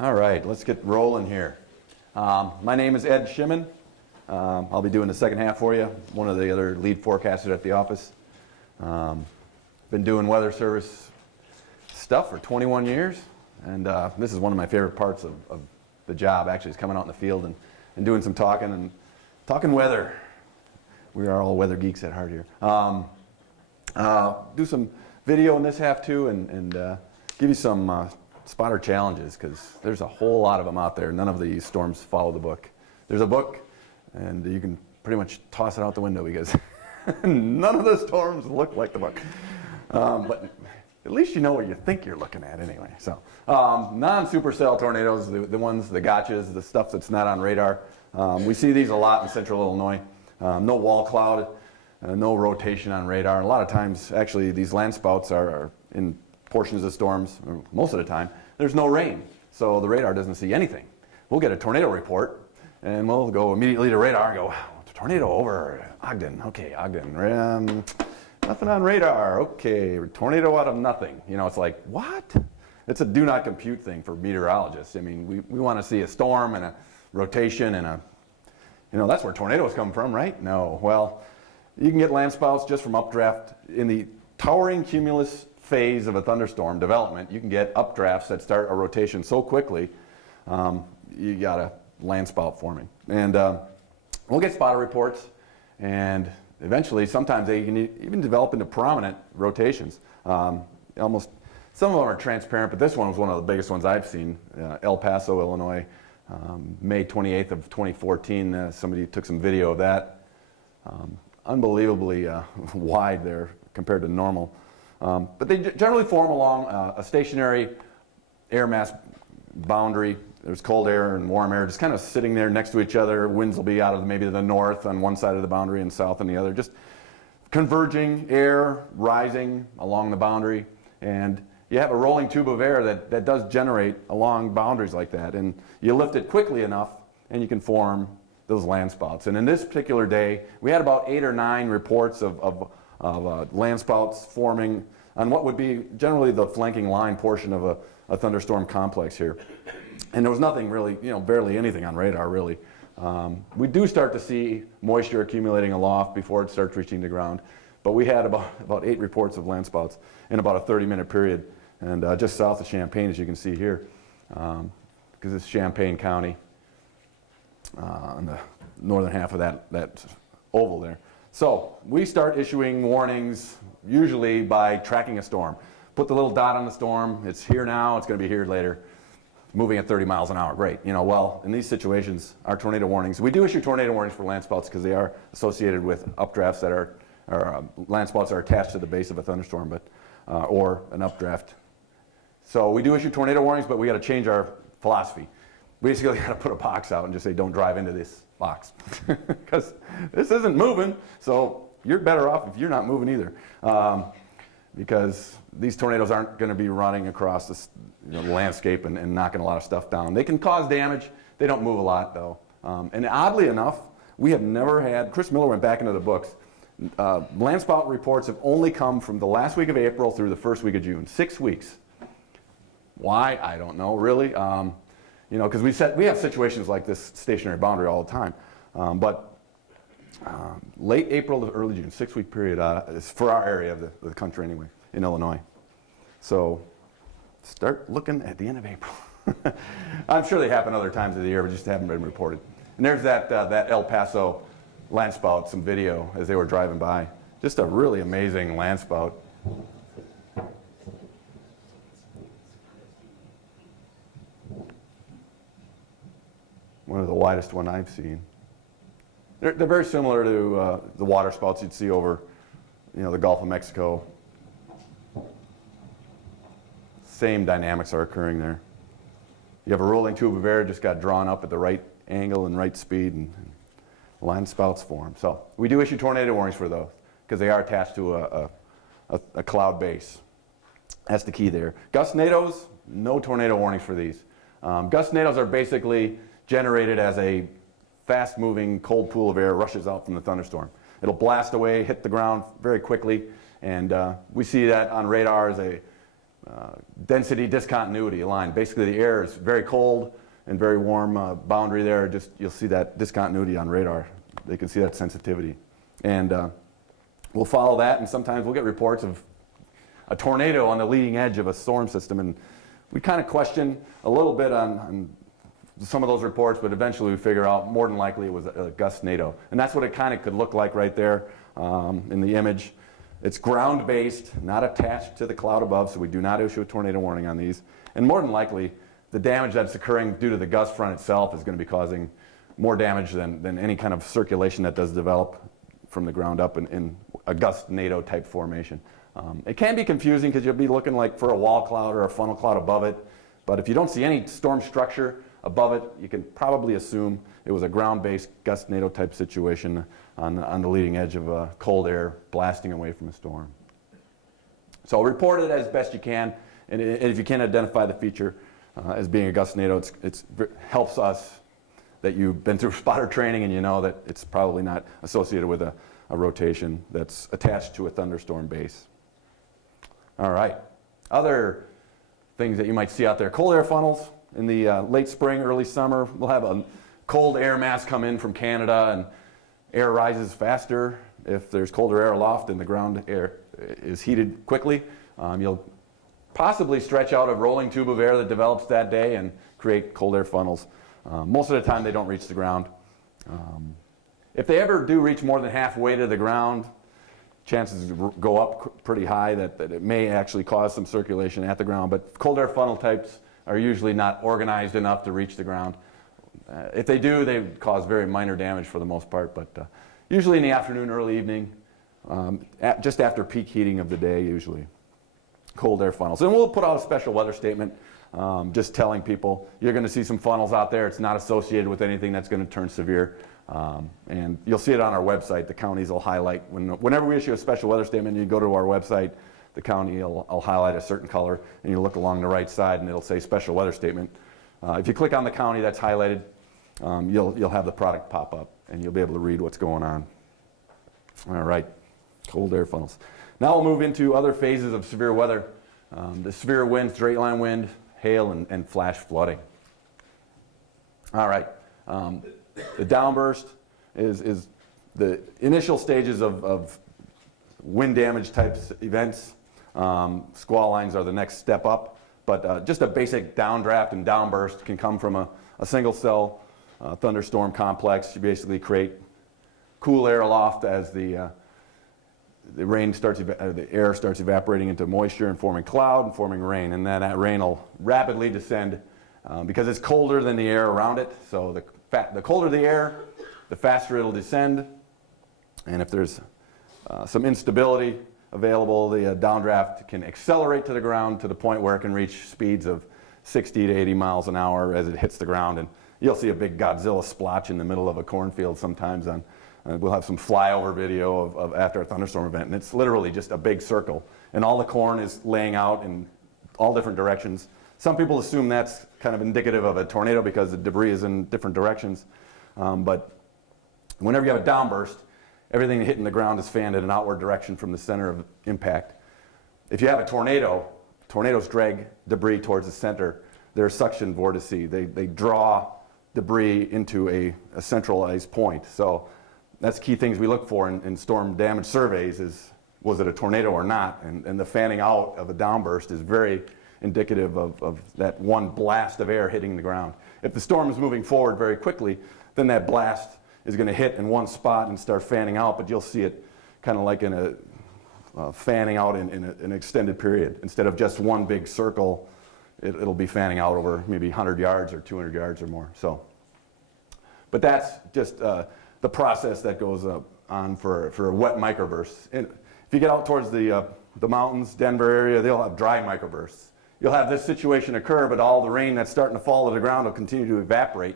All right, let's get rolling here. My name is Ed Shimon. I'll be doing the second half for you, one of the other lead forecasters at the office. Been doing weather service stuff for 21 years, and this is one of my favorite parts of the job, actually, is coming out in the field and doing some talking and talking weather. We are all weather geeks at heart here. Do some video in this half too, and give you some spotter challenges, because there's a whole lot of them out there. None of these storms follow the book. There's a book, and you can pretty much toss it out the window because none of the storms look like the book. But at least you know what you think you're looking at anyway. So non-supercell tornadoes, the ones, the gotchas, the stuff that's not on radar. We see these a lot in central Illinois. No wall cloud, no rotation on radar. A lot of times, actually, these land spouts are in portions of storms, or most of the time, there's no rain, so the radar doesn't see anything. We'll get a tornado report, and we'll go immediately to radar and go, wow, tornado over Ogden. Okay, Ogden. Nothing on radar. Okay, tornado out of nothing. You know, it's like, what? It's a do not compute thing for meteorologists. I mean, we want to see a storm and a rotation and a, you know, that's where tornadoes come from, right? No. Well, you can get land spouts just from updraft. In the towering cumulus phase of a thunderstorm development, you can get updrafts that start a rotation so quickly, you got a land spout forming. And we'll get spotter reports, and eventually, sometimes they can even develop into prominent rotations. Almost, some of them are transparent, but this one was one of the biggest ones I've seen. El Paso, Illinois, May 28th of 2014. Somebody took some video of that. Unbelievably wide there compared to normal. But they generally form along a stationary air mass boundary. There's cold air and warm air just kind of sitting there next to each other. Winds will be out of maybe the north on one side of the boundary and south on the other. Just converging air rising along the boundary. And you have a rolling tube of air that does generate along boundaries like that. And you lift it quickly enough and you can form those land spouts. And in this particular day, we had about 8 or 9 reports of land spouts forming on what would be generally the flanking line portion of a thunderstorm complex here. And there was nothing really, you know, barely anything on radar really. We do start to see moisture accumulating aloft before it starts reaching the ground. But we had about 8 reports of land spouts in about a 30-minute period. And just south of Champaign, as you can see here, because it's Champaign County on the northern half of that oval there. So we start issuing warnings usually by tracking a storm. Put the little dot on the storm. It's here now. It's going to be here later. Moving at 30 miles an hour. Great. You know, well, in these situations, our tornado warnings, we do issue tornado warnings for land spouts because they are associated with updrafts that are, or land spouts are attached to the base of a thunderstorm, but or an updraft. So we do issue tornado warnings, but we got to change our philosophy. We basically got to put a box out and just say, don't drive into this box because this isn't moving, so you're better off if you're not moving either, because these tornadoes aren't going to be running across this, you know, the landscape and knocking a lot of stuff down. They can cause damage. They don't move a lot, though. And oddly enough, we have never had, Chris Miller went back into the books, land spout reports have only come from the last week of April through the first week of June, 6 weeks. Why? I don't know, really. You know, because we have situations like this stationary boundary all the time. But late April to early June, 6-week period, is for our area of the country anyway, in Illinois. So start looking at the end of April. I'm sure they happen other times of the year, but just haven't been reported. And there's that El Paso land spout, some video as they were driving by. Just a really amazing land spout. One of the widest one I've seen. They're very similar to the water spouts you'd see over, you know, the Gulf of Mexico. Same dynamics are occurring there. You have a rolling tube of air just got drawn up at the right angle and right speed, and land spouts form. So we do issue tornado warnings for those because they are attached to a cloud base. That's the key there. Gustnados, no tornado warnings for these. Gustnados are basically generated as a fast-moving cold pool of air rushes out from the thunderstorm. It'll blast away, hit the ground very quickly, and we see that on radar as a density discontinuity line. Basically, the air is very cold and very warm boundary there. Just you'll see that discontinuity on radar. They can see that sensitivity. And we'll follow that, and sometimes we'll get reports of a tornado on the leading edge of a storm system. And we kind of question a little bit on some of those reports, but eventually we figure out more than likely it was a gustnado. And that's what it kind of could look like right there in the image. It's ground-based, not attached to the cloud above, so we do not issue a tornado warning on these. And more than likely, the damage that's occurring due to the gust front itself is going to be causing more damage than any kind of circulation that does develop from the ground up in a gustnado type formation. It can be confusing because you'll be looking like for a wall cloud or a funnel cloud above it, but if you don't see any storm structure above it, you can probably assume it was a ground-based gustnado type situation on the leading edge of cold air blasting away from a storm. So report it as best you can, and if you can identify the feature as being a gustnado, it helps us that you've been through spotter training and you know that it's probably not associated with a rotation that's attached to a thunderstorm base. All right, other things that you might see out there, cold air funnels. In the late spring, early summer, we'll have a cold air mass come in from Canada, and air rises faster. If there's colder air aloft and the ground air is heated quickly, you'll possibly stretch out a rolling tube of air that develops that day and create cold air funnels. Most of the time they don't reach the ground. If they ever do reach more than halfway to the ground, chances go up pretty high that it may actually cause some circulation at the ground. But cold air funnel types are usually not organized enough to reach the ground. If they do, they cause very minor damage for the most part, but usually in the afternoon, early evening, just after peak heating of the day usually, cold air funnels. And we'll put out a special weather statement just telling people you're going to see some funnels out there. It's not associated with anything that's going to turn severe. And you'll see it on our website. The counties will highlight, whenever we issue a special weather statement, you go to our website, the county will highlight a certain color, and you look along the right side and it'll say special weather statement. If you click on the county that's highlighted, you'll have the product pop up and you'll be able to read what's going on. All right, cold air funnels. Now we'll move into other phases of severe weather. The severe wind, straight line wind, hail, and flash flooding. All right, the downburst is the initial stages of wind damage types events. Squall lines are the next step up, but just a basic downdraft and downburst can come from a single cell thunderstorm complex. You basically create cool air aloft as the rain starts, the air starts evaporating into moisture and forming cloud and forming rain, and then that rain will rapidly descend because it's colder than the air around it. So the colder the air, the faster it'll descend, and if there's some instability available, the downdraft can accelerate to the ground to the point where it can reach speeds of 60 to 80 miles an hour as it hits the ground, and you'll see a big Godzilla splotch in the middle of a cornfield sometimes. We'll have some flyover video of after a thunderstorm event, and it's literally just a big circle, and all the corn is laying out in all different directions. Some people assume that's kind of indicative of a tornado because the debris is in different directions, but whenever you have a downburst, everything hitting the ground is fanned in an outward direction from the center of impact. If you have a tornado, tornadoes drag debris towards the center. They're suction vortices. They draw debris into a centralized point. So that's key things we look for in storm damage surveys is, was it a tornado or not? And the fanning out of a downburst is very indicative of that one blast of air hitting the ground. If the storm is moving forward very quickly, then that blast is going to hit in one spot and start fanning out, but you'll see it kind of like in a fanning out in an extended period. Instead of just one big circle, it'll be fanning out over maybe 100 yards or 200 yards or more. So, but that's just the process that goes on for a wet microburst. And if you get out towards the mountains, Denver area, they'll have dry microbursts. You'll have this situation occur, but all the rain that's starting to fall to the ground will continue to evaporate.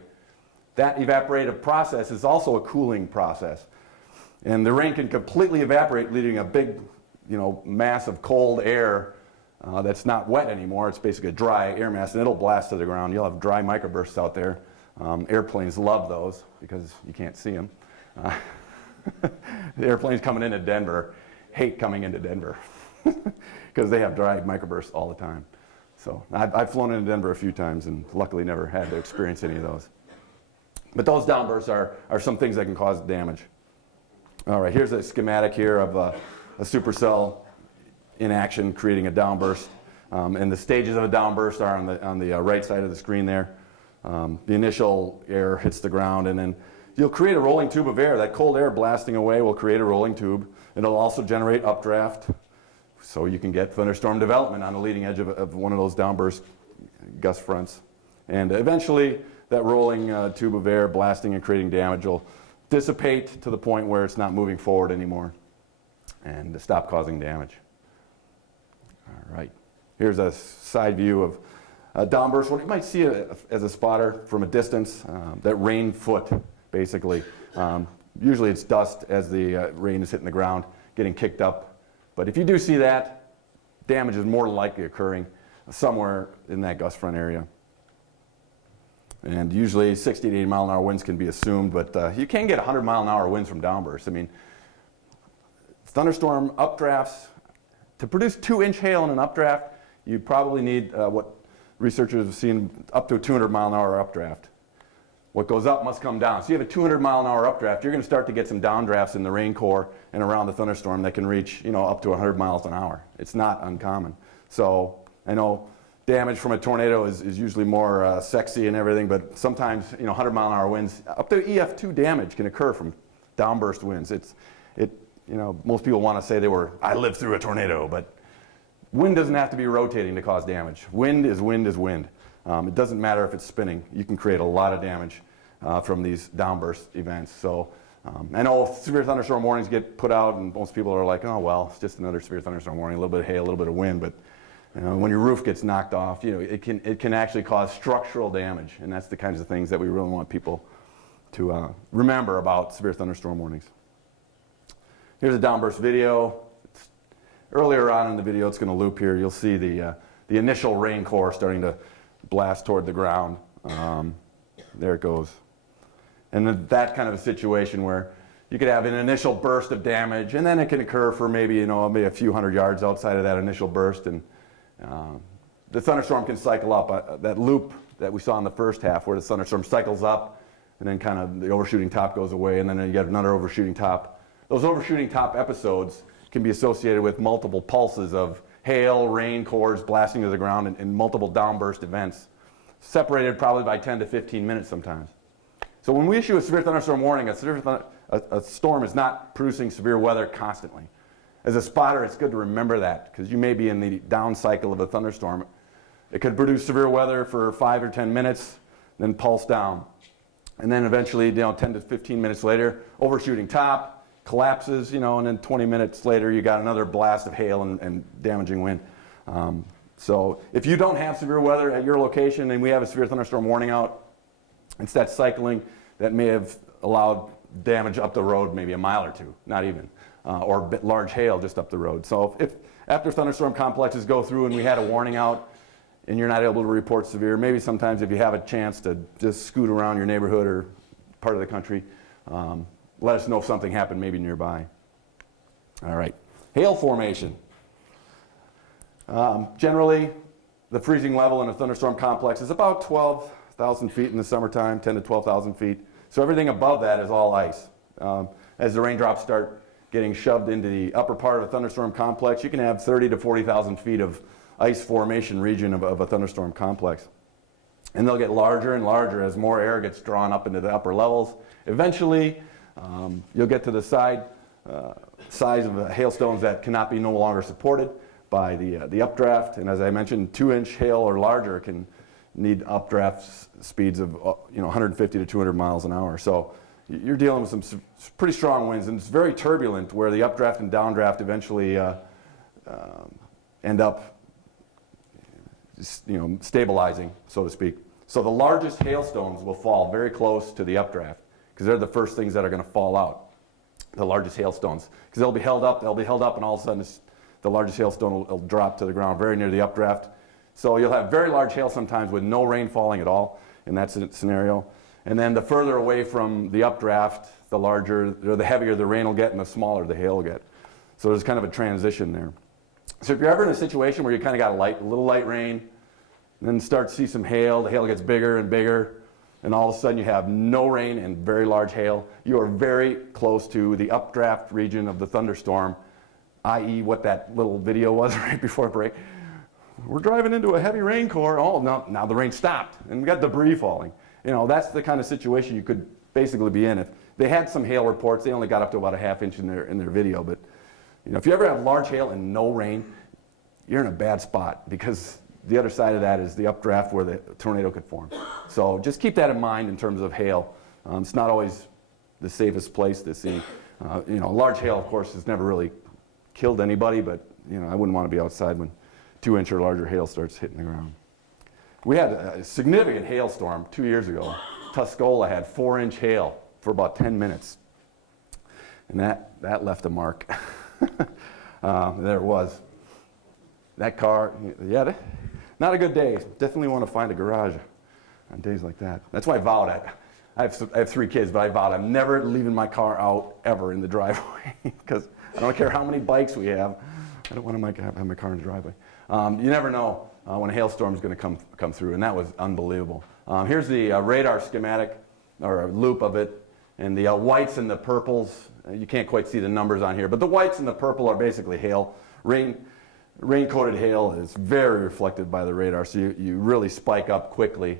That evaporative process is also a cooling process. And the rain can completely evaporate, leaving a big, mass of cold air that's not wet anymore. It's basically a dry air mass, and it'll blast to the ground. You'll have dry microbursts out there. Airplanes love those because you can't see them. The airplanes coming into Denver hate coming into Denver. because they have dry microbursts all the time. So I've flown into Denver a few times and luckily never had to experience any of those. But those downbursts are some things that can cause damage. All right, here's a schematic here of a supercell in action creating a downburst. And the stages of a downburst are on the right side of the screen there. The initial air hits the ground, and then you'll create a rolling tube of air. That cold air blasting away will create a rolling tube. It'll also generate updraft, so you can get thunderstorm development on the leading edge of one of those downburst gust fronts. And eventually, that rolling tube of air blasting and creating damage will dissipate to the point where it's not moving forward anymore and stop causing damage. All right. Here's a side view of a downburst. What you might see as a spotter from a distance, that rain foot, basically. Usually it's dust as the rain is hitting the ground, getting kicked up. But if you do see that, damage is more likely occurring somewhere in that gust front area. And usually 60 to 80 mile an hour winds can be assumed, but you can get 100 mile an hour winds from downbursts. I mean, thunderstorm updrafts, to produce 2-inch hail in an updraft, you probably need what researchers have seen up to a 200 mile an hour updraft. What goes up must come down. So you have a 200 mile an hour updraft, you're going to start to get some downdrafts in the rain core and around the thunderstorm that can reach, up to 100 miles an hour. It's not uncommon. So I know damage from a tornado is usually more sexy and everything, but sometimes 100 mile an hour winds, up to EF2 damage can occur from downburst winds. Most people want to say I lived through a tornado, but wind doesn't have to be rotating to cause damage. Wind is wind is wind. It doesn't matter if it's spinning. You can create a lot of damage from these downburst events. So I know severe thunderstorm warnings get put out, and most people are like, oh, well, it's just another severe thunderstorm warning, a little bit of hail, a little bit of wind. But when your roof gets knocked off, it can actually cause structural damage. And that's the kinds of things that we really want people to remember about severe thunderstorm warnings. Here's a downburst video. Earlier on in the video, it's going to loop here. You'll see the initial rain core starting to blast toward the ground. There it goes. And then that kind of a situation where you could have an initial burst of damage, and then it can occur for maybe a few hundred yards outside of that initial burst, and the thunderstorm can cycle up. That loop that we saw in the first half, where the thunderstorm cycles up, and then kind of the overshooting top goes away, and then you get another overshooting top. Those overshooting top episodes can be associated with multiple pulses of hail, rain cores blasting to the ground in multiple downburst events, separated probably by 10 to 15 minutes sometimes. So when we issue a severe thunderstorm warning, a storm is not producing severe weather constantly. As a spotter, it's good to remember that, because you may be in the down cycle of a thunderstorm. It could produce severe weather for 5 or 10 minutes, then pulse down. And then eventually, 10 to 15 minutes later, overshooting top, collapses, and then 20 minutes later you got another blast of hail and damaging wind. So if you don't have severe weather at your location and we have a severe thunderstorm warning out, it's that cycling that may have allowed damage up the road maybe a mile or two, not even, or large hail just up the road. So if after thunderstorm complexes go through and we had a warning out and you're not able to report severe, maybe sometimes if you have a chance to just scoot around your neighborhood or part of the country, let us know if something happened maybe nearby. All right, hail formation. Generally, the freezing level in a thunderstorm complex is about 12,000 feet in the summertime, 10 to 12,000 feet. So everything above that is all ice. As the raindrops start getting shoved into the upper part of a thunderstorm complex, you can have 30 to 40,000 feet of ice formation region of a thunderstorm complex. And they'll get larger and larger as more air gets drawn up into the upper levels. Eventually, you'll get to the size of hailstones that cannot be no longer supported by the updraft. And as I mentioned, 2-inch hail or larger can need updraft speeds of 150 to 200 miles an hour. So you're dealing with some pretty strong winds, and it's very turbulent where the updraft and downdraft eventually end up stabilizing, so to speak. So the largest hailstones will fall very close to the updraft, because they're the first things that are going to fall out, the largest hailstones. Because they'll be held up, and all of a sudden the largest hailstone will drop to the ground very near the updraft. So you'll have very large hail sometimes with no rain falling at all in that scenario. And then the further away from the updraft, the larger or the heavier the rain will get and the smaller the hail will get. So there's kind of a transition there. So if you're ever in a situation where you kind of got a little light rain, and then start to see some hail, the hail gets bigger and bigger, and all of a sudden you have no rain and very large hail, you are very close to the updraft region of the thunderstorm, i.e. what that little video was right before break. We're driving into a heavy rain core. Oh, no, now the rain stopped, and we got debris falling. You know, that's the kind of situation you could basically be in. If they had some hail reports, they only got up to about a ½ inch in their video, but you know, if you ever have large hail and no rain, you're in a bad spot, because the other side of that is the updraft where the tornado could form. So just keep that in mind in terms of hail. It's not always the safest place to see. You know, large hail, of course, has never really killed anybody, but you know, I wouldn't want to be outside when 2-inch or larger hail starts hitting the ground. We had a significant hailstorm 2 years ago. Tuscola had 4-inch hail for about 10 minutes. And that left a mark. There it was. That car, yeah, not a good day. Definitely want to find a garage on days like that. That's why I vowed I have 3 kids, but I vowed I'm never leaving my car out ever in the driveway, because I don't care how many bikes we have. I don't want to have my car in the driveway. You never know when a hailstorm is going to come through, and that was unbelievable. Here's the radar schematic, or a loop of it, and the whites and the purples. You can't quite see the numbers on here, but the whites and the purple are basically hail. Rain-coated hail is very reflected by the radar, so you really spike up quickly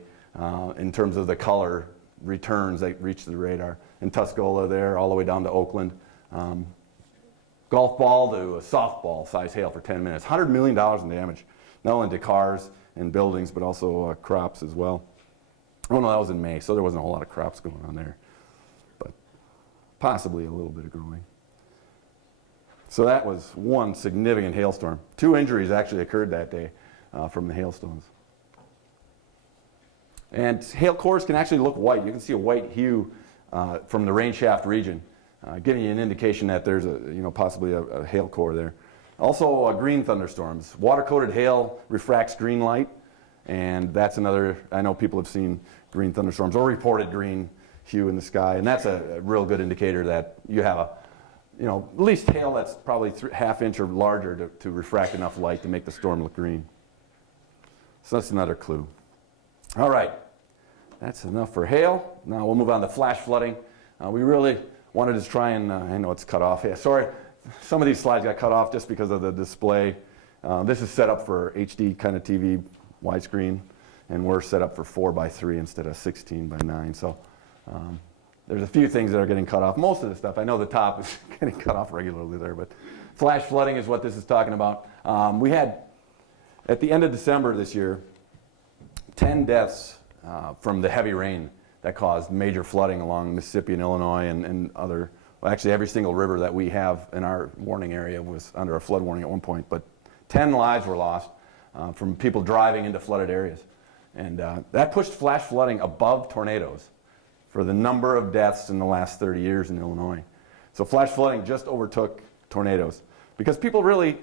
in terms of the color returns that reach the radar. In Tuscola there, all the way down to Oakland. Golf ball to a softball size hail for 10 minutes. $100 million in damage, not only to cars and buildings, but also crops as well. Oh no, that was in May, so there wasn't a whole lot of crops going on there, but possibly a little bit of growing. So that was one significant hailstorm. 2 injuries actually occurred that day from the hailstones. And hail cores can actually look white. You can see a white hue from the rain shaft region, giving you an indication that there's possibly a hail core there. Also green thunderstorms. Water-coated hail refracts green light, and that's another, I know people have seen green thunderstorms or reported green hue in the sky, and that's a real good indicator that you have at least hail that's probably ½ inch or larger to refract enough light to make the storm look green. So that's another clue. All right, that's enough for hail. Now we'll move on to flash flooding. We really wanted to try and, I know it's cut off. Yeah, sorry, some of these slides got cut off just because of the display. This is set up for HD kind of TV widescreen, and we're set up for 4:3 instead of 16:9. So there's a few things that are getting cut off. Most of the stuff, I know the top is getting cut off regularly there, but flash flooding is what this is talking about. We had, at the end of December this year, 10 deaths from the heavy rain that caused major flooding along Mississippi and Illinois and other, well, actually every single river that we have in our warning area was under a flood warning at one point, but 10 lives were lost from people driving into flooded areas. And that pushed flash flooding above tornadoes for the number of deaths in the last 30 years in Illinois. So flash flooding just overtook tornadoes because people really,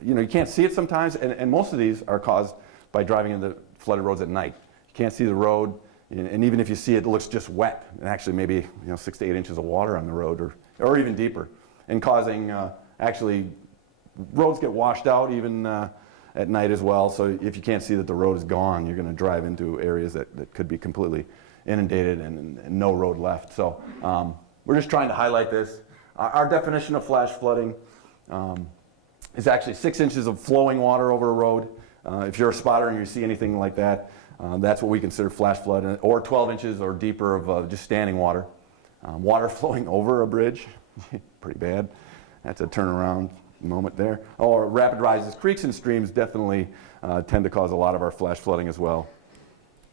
you can't see it sometimes, and most of these are caused by driving into flooded roads at night. You can't see the road, and even if you see it, it looks just wet, and actually maybe 6 to 8 inches of water on the road, or even deeper, and causing actually roads get washed out even at night as well. So if you can't see that the road is gone, you're going to drive into areas that could be completely inundated and no road left. So we're just trying to highlight this. Our definition of flash flooding is actually 6 inches of flowing water over a road. If you're a spotter and you see anything like that, that's what we consider flash flood, or 12 inches or deeper of just standing water. Water flowing over a bridge, pretty bad. That's a turnaround moment there. Or rapid rises. Creeks and streams definitely tend to cause a lot of our flash flooding as well,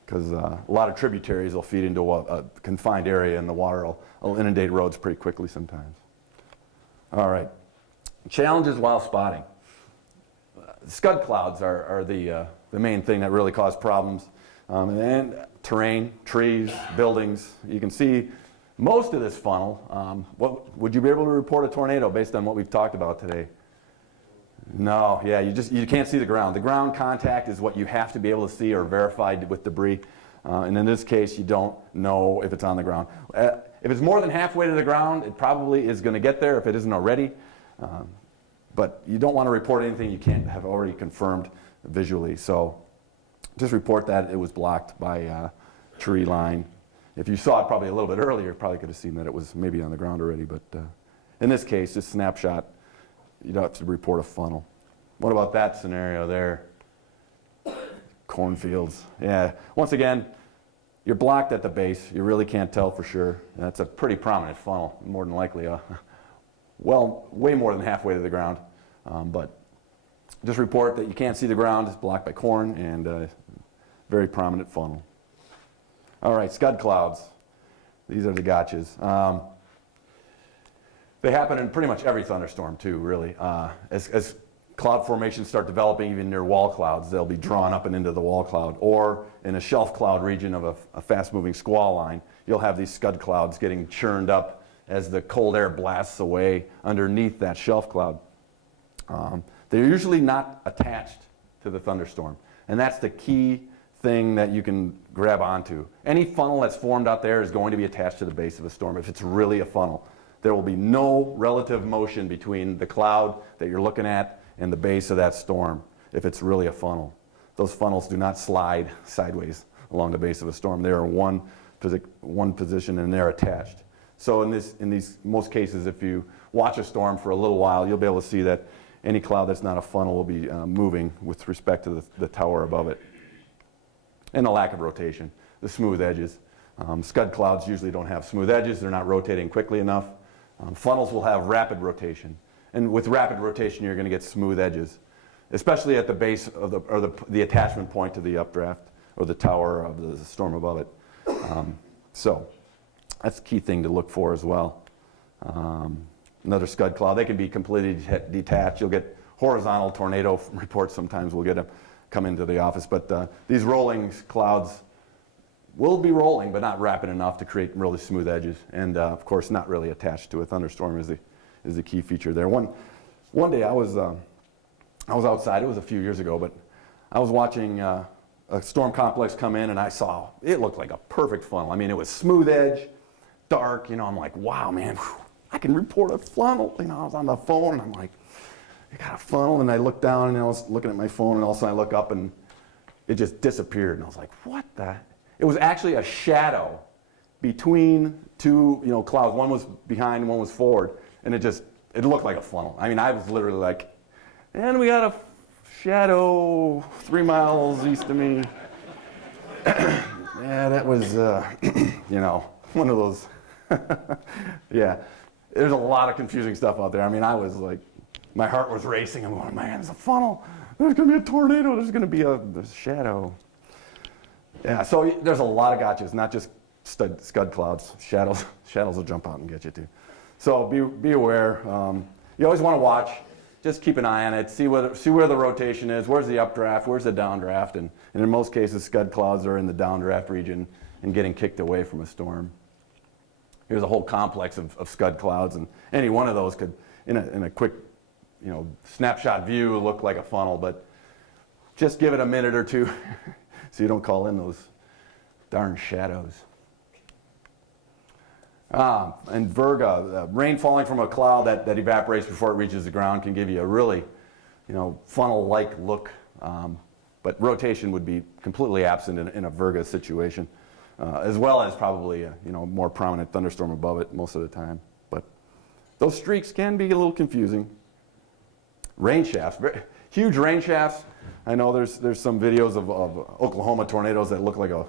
because a lot of tributaries will feed into a confined area, and the water will inundate roads pretty quickly sometimes. All right. Challenges while spotting. Scud clouds are the main thing that really cause problems. And then terrain, trees, buildings. You can see most of this funnel. Would you be able to report a tornado based on what we've talked about today? No, yeah, you can't see the ground. The ground contact is what you have to be able to see or verified with debris. And in this case, you don't know if it's on the ground. If it's more than halfway to the ground, it probably is going to get there if it isn't already. but you don't want to report anything you can't have already confirmed visually. So just report that it was blocked by a tree line. If you saw it probably a little bit earlier, you probably could have seen that it was maybe on the ground already, but in this case, this snapshot, you don't have to report a funnel. What about that scenario there? Cornfields. Yeah, once again, you're blocked at the base. You really can't tell for sure. That's a pretty prominent funnel, more than likely. Well, way more than halfway to the ground. But just report that you can't see the ground. It's blocked by corn and very prominent funnel. All right, scud clouds. These are the gotchas. They happen in pretty much every thunderstorm too, really. As cloud formations start developing even near wall clouds, they'll be drawn up and into the wall cloud. Or in a shelf cloud region of a fast-moving squall line, you'll have these scud clouds getting churned up as the cold air blasts away underneath that shelf cloud. They're usually not attached to the thunderstorm. And that's the key thing that you can grab onto. Any funnel that's formed out there is going to be attached to the base of a storm if it's really a funnel. There will be no relative motion between the cloud that you're looking at and the base of that storm if it's really a funnel. Those funnels do not slide sideways along the base of a storm. They are one position and they're attached. So in these most cases, if you watch a storm for a little while, you'll be able to see that any cloud that's not a funnel will be moving with respect to the tower above it. And the lack of rotation, the smooth edges. Scud clouds usually don't have smooth edges. They're not rotating quickly enough. Funnels will have rapid rotation. And with rapid rotation, you're going to get smooth edges, especially at the base of the attachment point to the updraft or the tower of the storm above it. So that's a key thing to look for as well. Another scud cloud, they can be completely detached. You'll get horizontal tornado reports sometimes. We'll get them come into the office. But these rolling clouds will be rolling, but not rapid enough to create really smooth edges. And of course, not really attached to a thunderstorm is the key feature there. One day I was outside. It was a few years ago, but I was watching a storm complex come in, and I saw it looked like a perfect funnel. I mean, it was smooth edge, dark. You know, I'm like, wow, man, I can report a funnel. You know, I was on the phone, and I'm like, I got a funnel, and I looked down, and I was looking at my phone, and all of a sudden I look up, and it just disappeared, and I was like, what the? It was actually a shadow between two, clouds. One was behind, one was forward, and it looked like a funnel. I mean, I was literally like, and we got a shadow 3 miles east of me. Yeah, that was, one of those. Yeah, there's a lot of confusing stuff out there. I mean, I was like, my heart was racing. I'm going, man, it's a funnel. There's going to be a tornado. There's going to be a shadow. Yeah, so there's a lot of gotchas, not just scud clouds. Shadows will jump out and get you too. So be aware. You always want to watch. Just keep an eye on it. See where the rotation is. Where's the updraft? Where's the downdraft? And in most cases, scud clouds are in the downdraft region and getting kicked away from a storm. Here's a whole complex of scud clouds, and any one of those could, in a quick, snapshot view, look like a funnel. But just give it a minute or two. So you don't call in those darn shadows. And virga, rain falling from a cloud that evaporates before it reaches the ground can give you a really, funnel-like look. But rotation would be completely absent in a virga situation, as well as probably a more prominent thunderstorm above it most of the time. But those streaks can be a little confusing. Rain shafts, huge rain shafts. I know there's some videos of Oklahoma tornadoes that look like a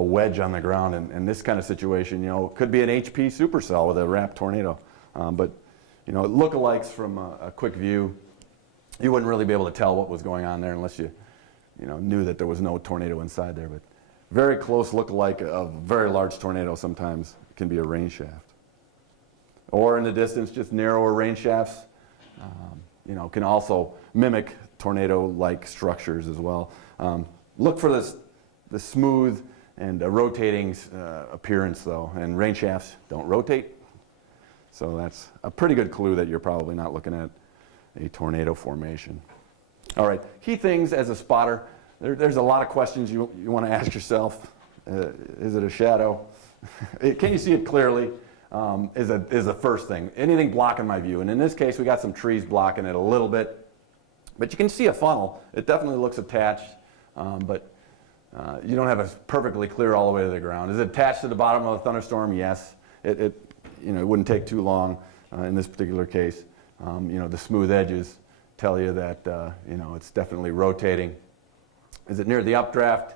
wedge on the ground, and this kind of situation, could be an HP supercell with a wrapped tornado. But lookalikes from a quick view, you wouldn't really be able to tell what was going on there unless you knew that there was no tornado inside there. But very close lookalike of very large tornado sometimes can be a rain shaft. Or in the distance, just narrower rain shafts, can also mimic tornado-like structures as well. Look for the smooth and rotating appearance, though, and rain shafts don't rotate. So that's a pretty good clue that you're probably not looking at a tornado formation. All right, key things as a spotter. There's a lot of questions you want to ask yourself. Is it a shadow? Can you see it clearly? is the first thing. Anything blocking my view. And in this case, we got some trees blocking it a little bit. But you can see a funnel. It definitely looks attached, but you don't have it perfectly clear all the way to the ground. Is it attached to the bottom of a thunderstorm? Yes. It wouldn't take too long in this particular case. The smooth edges tell you that it's definitely rotating. Is it near the updraft?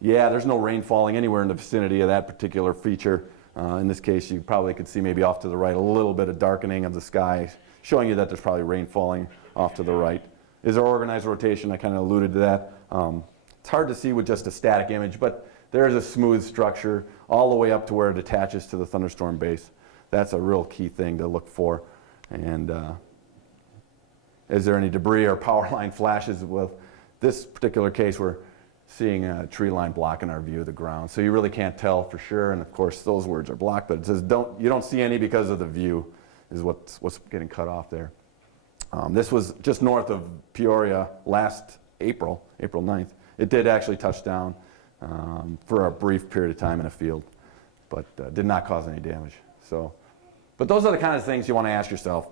Yeah, there's no rain falling anywhere in the vicinity of that particular feature. In this case, you probably could see maybe off to the right a little bit of darkening of the sky, showing you that there's probably rain falling off to the right. Is there organized rotation? I kind of alluded to that. It's hard to see with just a static image, but there's a smooth structure all the way up to where it attaches to the thunderstorm base. That's a real key thing to look for. And is there any debris or power line flashes? With this particular case, we're seeing a tree line blocking our view of the ground. So you really can't tell for sure. And of course, those words are blocked, but it says you don't see any because of the view is what's getting cut off there. This was just north of Peoria last April 9th. It did actually touch down for a brief period of time in a field, but did not cause any damage. But those are the kind of things you want to ask yourself,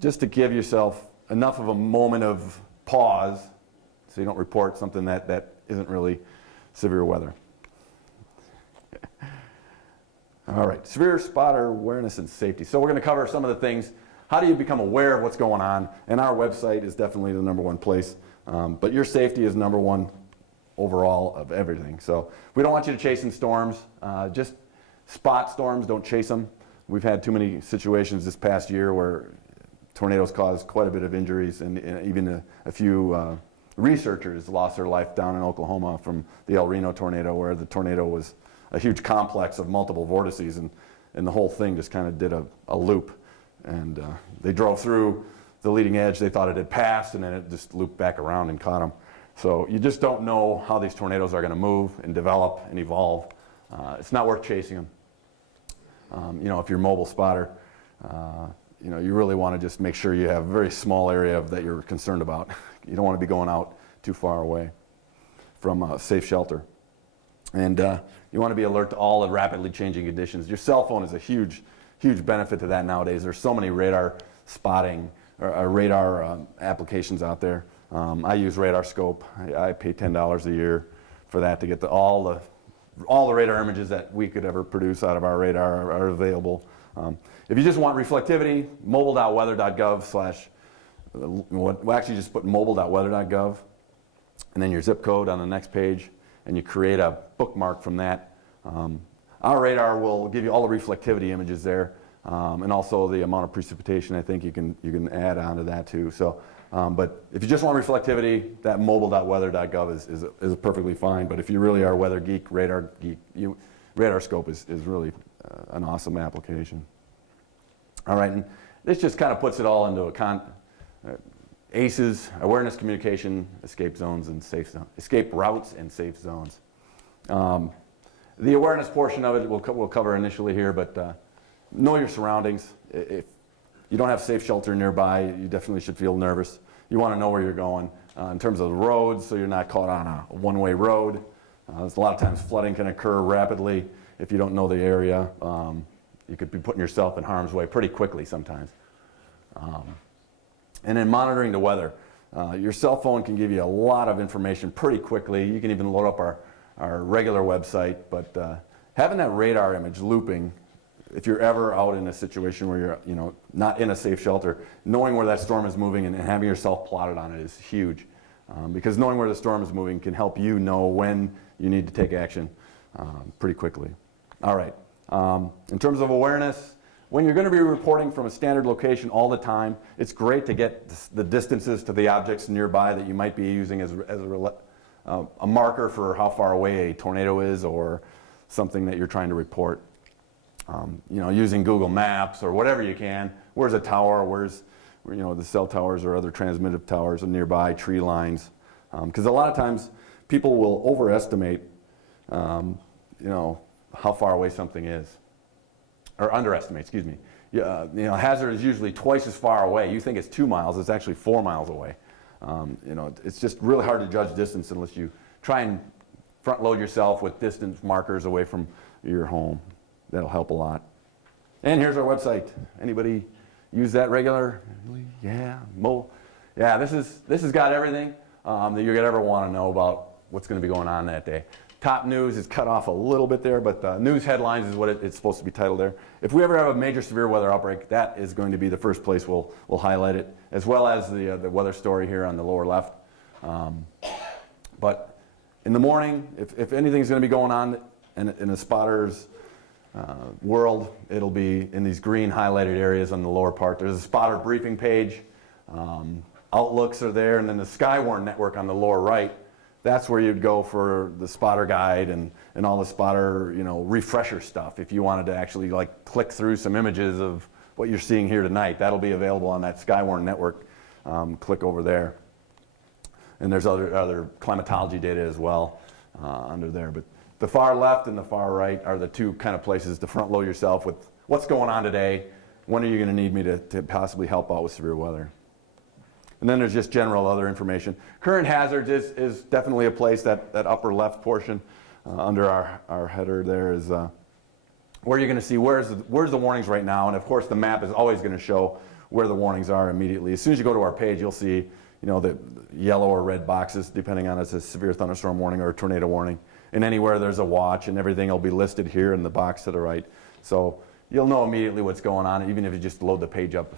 just to give yourself enough of a moment of pause so you don't report something that isn't really severe weather. All right, severe spotter awareness and safety. So we're going to cover some of the things. How do you become aware of what's going on? And our website is definitely the number one place. But your safety is number one overall of everything. So we don't want you to chase in storms. Just spot storms, don't chase them. We've had too many situations this past year where tornadoes caused quite a bit of injuries, and even a few researchers lost their life down in Oklahoma from the El Reno tornado, where the tornado was a huge complex of multiple vortices, and the whole thing just kind of did a loop. And they drove through the leading edge. They thought it had passed, and then it just looped back around and caught them. So you just don't know how these tornadoes are going to move and develop and evolve. It's not worth chasing them. If you're a mobile spotter, you really want to just make sure you have a very small area that you're concerned about. You don't want to be going out too far away from a safe shelter. And you want to be alert to all the rapidly changing conditions. Your cell phone is a huge benefit to that nowadays. There's so many radar spotting or radar applications out there. I use RadarScope. I pay $10 a year for that to get all the radar images that we could ever produce out of our radar are available. If you just want reflectivity, mobile.weather.gov/ we'll actually just put mobile.weather.gov and then your zip code on the next page, and you create a bookmark from that. Our radar will give you all the reflectivity images there, and also the amount of precipitation. I think you can add on to that too. So, but if you just want reflectivity, that mobile.weather.gov is perfectly fine. But if you really are a weather geek, radar geek, RadarScope is really an awesome application. All right, and this just kind of puts it all into ACEs, awareness, communication, escape zones, and escape routes and safe zones. The awareness portion of it we'll cover initially here, but know your surroundings. If you don't have safe shelter nearby, you definitely should feel nervous. You want to know where you're going in terms of the roads, so you're not caught on a one-way road. There's a lot of times flooding can occur rapidly if you don't know the area. You could be putting yourself in harm's way pretty quickly sometimes. And then monitoring the weather. Your cell phone can give you a lot of information pretty quickly. You can even load up our regular website, but having that radar image looping, if you're ever out in a situation where you're not in a safe shelter, knowing where that storm is moving and having yourself plotted on it is huge. Because knowing where the storm is moving can help you know when you need to take action pretty quickly. All right, in terms of awareness, when you're going to be reporting from a standard location all the time, it's great to get the distances to the objects nearby that you might be using as a marker for how far away a tornado is or something that you're trying to report. Using Google Maps or whatever you can. Where's a tower? Where's the cell towers or other transmittive towers and nearby tree lines? Because a lot of times people will overestimate, how far away something is, or underestimate. Excuse me. Hazard is usually twice as far away. You think it's 2 miles. It's actually 4 miles away. It's just really hard to judge distance unless you try and front load yourself with distance markers away from your home. That'll help a lot. And here's our website. Anybody use that regularly? Yeah, yeah. This has got everything that you're gonna ever want to know about what's going to be going on that day. Top news is cut off a little bit there, but news headlines is what it's supposed to be titled there. If we ever have a major severe weather outbreak, that is going to be the first place we'll highlight it, as well as the weather story here on the lower left. But in the morning, if anything's going to be going on in a spotter's world, it'll be in these green highlighted areas on the lower part. There's a spotter briefing page. Outlooks are there, and then the Skywarn network on the lower right. That's where you'd go for the spotter guide and all the spotter, refresher stuff. If you wanted to actually like click through some images of what you're seeing here tonight, that'll be available on that Skywarn network. Click over there. And there's other climatology data as well under there. But the far left and the far right are the two kind of places to front load yourself with what's going on today. When are you going to need me to possibly help out with severe weather? And then there's just general other information. Current hazards is definitely a place, that upper left portion under our header there is where you're going to see where's the warnings right now. And of course the map is always going to show where the warnings are immediately. As soon as you go to our page, you'll see the yellow or red boxes depending on if it's a severe thunderstorm warning or a tornado warning. And anywhere there's a watch, and everything will be listed here in the box to the right. So you'll know immediately what's going on, even if you just load the page up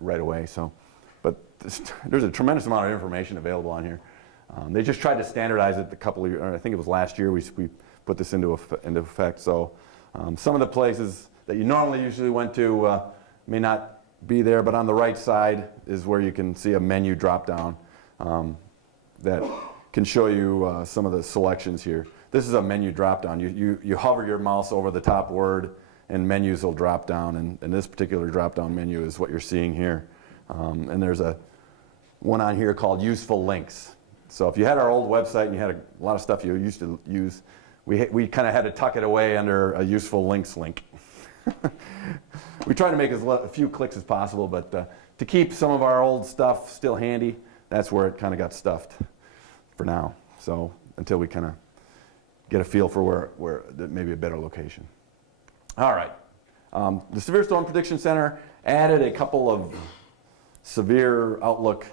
right away. But there's a tremendous amount of information available on here. They just tried to standardize it a couple of years, I think it was last year we put this into effect. So some of the places that you normally usually went to may not be there, but on the right side is where you can see a menu drop down that can show you some of the selections here. This is a menu drop down. You hover your mouse over the top word and menus will drop down, and this particular drop down menu is what you're seeing here. And there's one on here called useful links. So if you had our old website and you had a lot of stuff you used to use, we kind of had to tuck it away under a useful links link. We try to make a few clicks as possible, but to keep some of our old stuff still handy, that's where it kind of got stuffed for now. So until we kind of get a feel for where maybe a better location. All right. The Severe Storm Prediction Center added a couple of severe outlook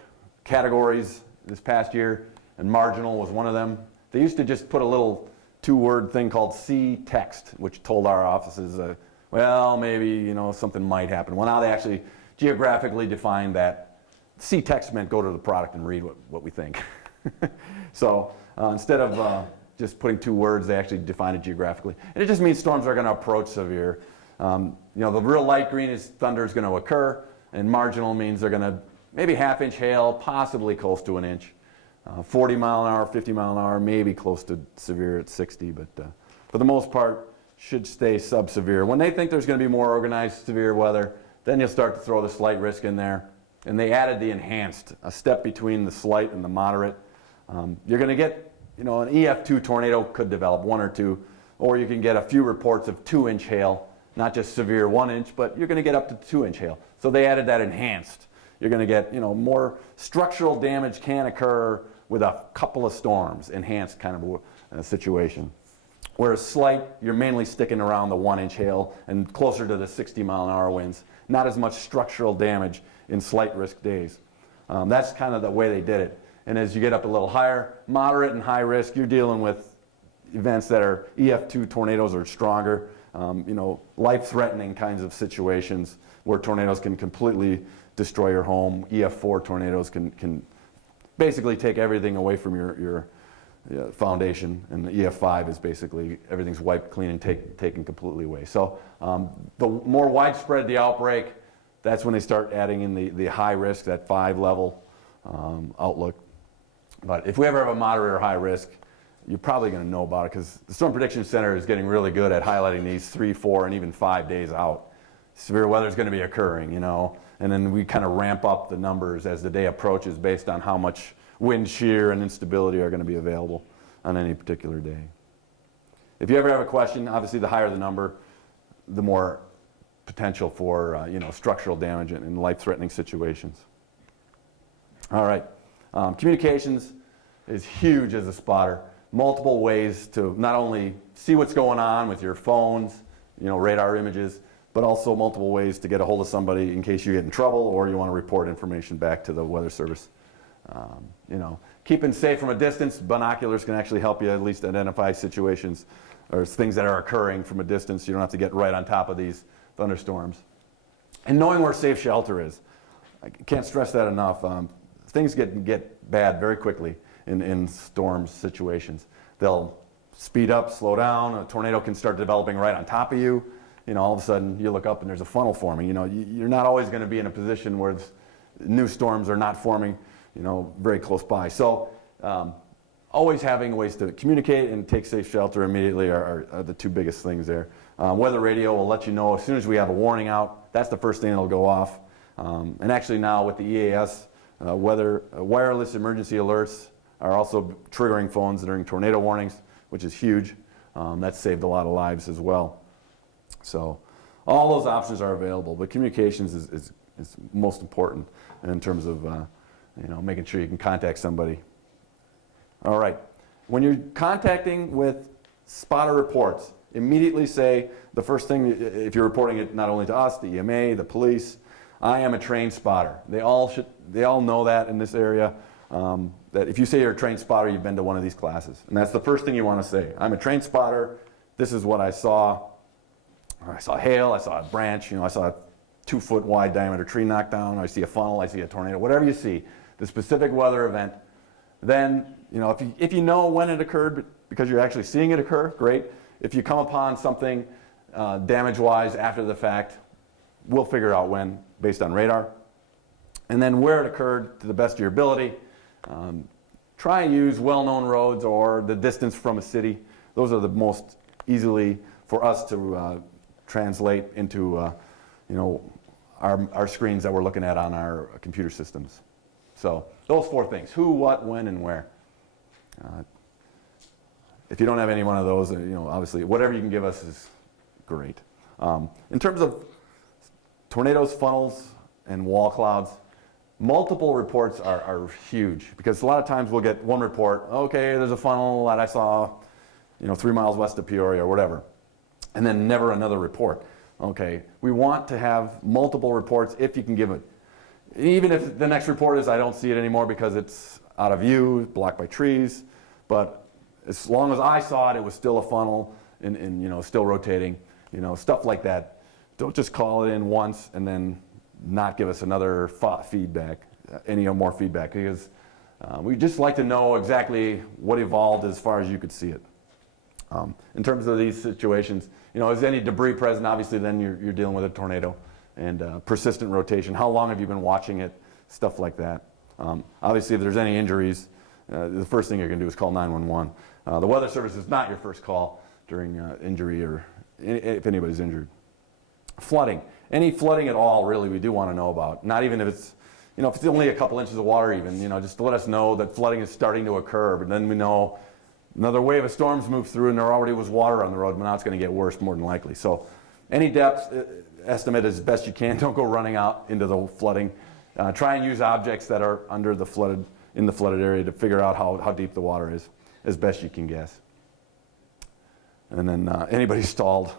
categories this past year, and marginal was one of them. They used to just put a little two-word thing called C-text, which told our offices, well, maybe something might happen. Well, now they actually geographically defined that. C-text meant go to the product and read what we think. So instead of just putting two words, they actually define it geographically. And it just means storms are going to approach severe. The real light green is thunder is going to occur, and marginal means they're going to maybe half-inch hail, possibly close to an inch. 40 mile an hour, 50 mile an hour, maybe close to severe at 60, but for the most part, should stay sub-severe. When they think there's going to be more organized severe weather, then you'll start to throw the slight risk in there. And they added the enhanced, a step between the slight and the moderate. You're going to get, an EF2 tornado could develop, 1 or 2, or you can get a few reports of 2-inch hail, not just severe 1 inch, but you're going to get up to 2-inch hail. So they added that enhanced. You're going to get, more structural damage can occur with a couple of storms, enhanced kind of a situation. Whereas slight, you're mainly sticking around the 1-inch hail and closer to the 60 mile an hour winds. Not as much structural damage in slight risk days. That's kind of the way they did it. And as you get up a little higher, moderate and high risk, you're dealing with events that are EF2 tornadoes or stronger, life-threatening kinds of situations where tornadoes can completely destroy your home. EF4 tornadoes can basically take everything away from your foundation, and the EF5 is basically everything's wiped clean and taken completely away. So the more widespread the outbreak, that's when they start adding in the high risk, that 5 level outlook. But if we ever have a moderate or high risk, you're probably going to know about it because the Storm Prediction Center is getting really good at highlighting these 3, 4, and even 5 days out. Severe weather is going to be occurring, and then we kind of ramp up the numbers as the day approaches based on how much wind shear and instability are going to be available on any particular day. If you ever have a question, obviously the higher the number, the more potential for structural damage in life-threatening situations. All right, communications is huge as a spotter. Multiple ways to not only see what's going on with your phones, radar images, but also multiple ways to get a hold of somebody in case you get in trouble or you want to report information back to the Weather Service. You know, keeping safe from a distance, binoculars can actually help you at least identify situations or things that are occurring from a distance. You don't have to get right on top of these thunderstorms. And knowing where safe shelter is. I can't stress that enough. Things get bad very quickly in storm situations. They'll speed up, slow down, a tornado can start developing right on top of you. You know, all of a sudden you look up and there's a funnel forming. You know, you're not always going to be in a position where new storms are not forming, you know, very close by. So always having ways to communicate and take safe shelter immediately are the two biggest things there. Weather radio will let you know as soon as we have a warning out. That's the first thing that'll go off. And actually now with the EAS, wireless emergency alerts are also triggering phones during tornado warnings, which is huge. That's saved a lot of lives as well. So all those options are available, but communications is most important in terms of you know, making sure you can contact somebody. All right, when you're contacting with spotter reports, immediately say the first thing, if you're reporting it not only to us, the EMA, the police, I am a trained spotter. They all know that in this area, that if you say you're a trained spotter, you've been to one of these classes. And that's the first thing you want to say. I'm a trained spotter. This is what I saw. I saw hail, I saw a branch, you know, I saw a 2-foot wide diameter tree knocked down, I see a funnel, I see a tornado, whatever you see, the specific weather event. Then, you know, if you know when it occurred because you're actually seeing it occur, great. If you come upon something damage-wise after the fact, we'll figure out when based on radar. And then where it occurred to the best of your ability. Try and use well-known roads or the distance from a city. Those are the most easily for us to translate into you know, our screens that we're looking at on our computer systems. So those 4 things: who, what, when, and where. If you don't have any one of those, you know, obviously whatever you can give us is great. In terms of tornadoes, funnels, and wall clouds, multiple reports are huge, because a lot of times we'll get one report, okay, there's a funnel that I saw, you know, 3 miles west of Peoria or whatever, and then never another report. Okay, we want to have multiple reports if you can give it. Even if the next report is I don't see it anymore because it's out of view, blocked by trees, but as long as I saw it, it was still a funnel and you know, still rotating, you know, stuff like that. Don't just call it in once and then not give us another feedback, any more feedback, because we just like to know exactly what evolved as far as you could see it. In terms of these situations, you know, is any debris present? Obviously, then you're dealing with a tornado, and persistent rotation. How long have you been watching it? Stuff like that. Obviously, if there's any injuries, the first thing you're going to do is call 911. The Weather Service is not your first call during injury or if anybody's injured. Flooding. Any flooding at all, really, we do want to know about. Not even if it's, you know, if it's only a couple inches of water even, you know, just to let us know that flooding is starting to occur. But then we know another wave of storms moved through and there already was water on the road, but now it's going to get worse more than likely. So any depth estimate as best you can. Don't go running out into the flooding. Try and use objects that are under the flooded, in the flooded area to figure out how deep the water is as best you can guess. And then anybody stalled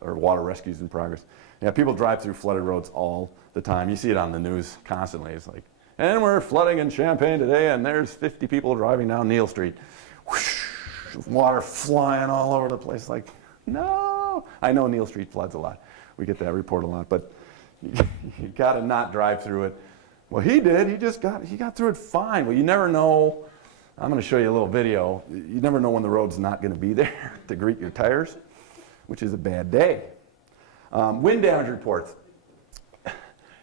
or water rescues in progress. Yeah, people drive through flooded roads all the time. You see it on the news constantly. It's like, and we're flooding in Champaign today, and there's 50 people driving down Neal Street. Whoosh, water flying all over the place. Like, no. I know Neal Street floods a lot. We get that report a lot, but you got to not drive through it. Well, he did. He got through it fine. Well, you never know. I'm going to show you a little video. You never know when the road's not going to be there to greet your tires, which is a bad day. Wind damage reports.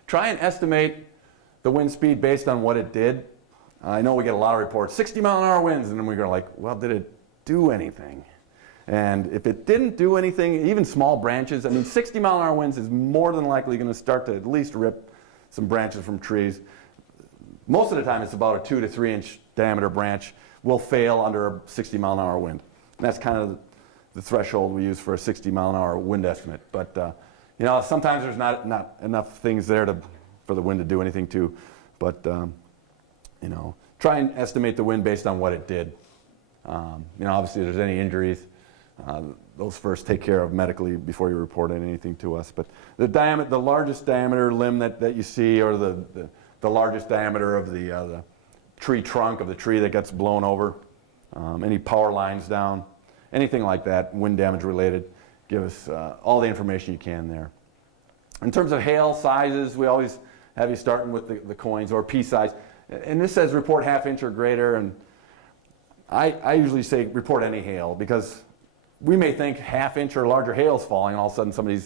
Try and estimate the wind speed based on what it did. I know we get a lot of reports, 60-mile-an-hour winds, and then we go like, well, did it do anything? And if it didn't do anything, even small branches, I mean, 60-mile-an-hour winds is more than likely going to start to at least rip some branches from trees. Most of the time, it's about a 2 to 3 inch diameter branch will fail under a 60-mile-an-hour wind. And that's kind of the threshold we use for a 60-mile-an-hour wind estimate. But you know, sometimes there's not enough things there for the wind to do anything to. But you know, try and estimate the wind based on what it did. You know, obviously, if there's any injuries, those first take care of medically before you report anything to us. But the largest diameter limb that you see, or the largest diameter of the tree trunk of the tree that gets blown over, any power lines down, anything like that, wind damage related, give us all the information you can there. In terms of hail sizes, we always have you starting with the coins or pea size. And this says report ½ inch or greater, and I usually say report any hail, because we may think ½ inch or larger hail is falling, and all of a sudden we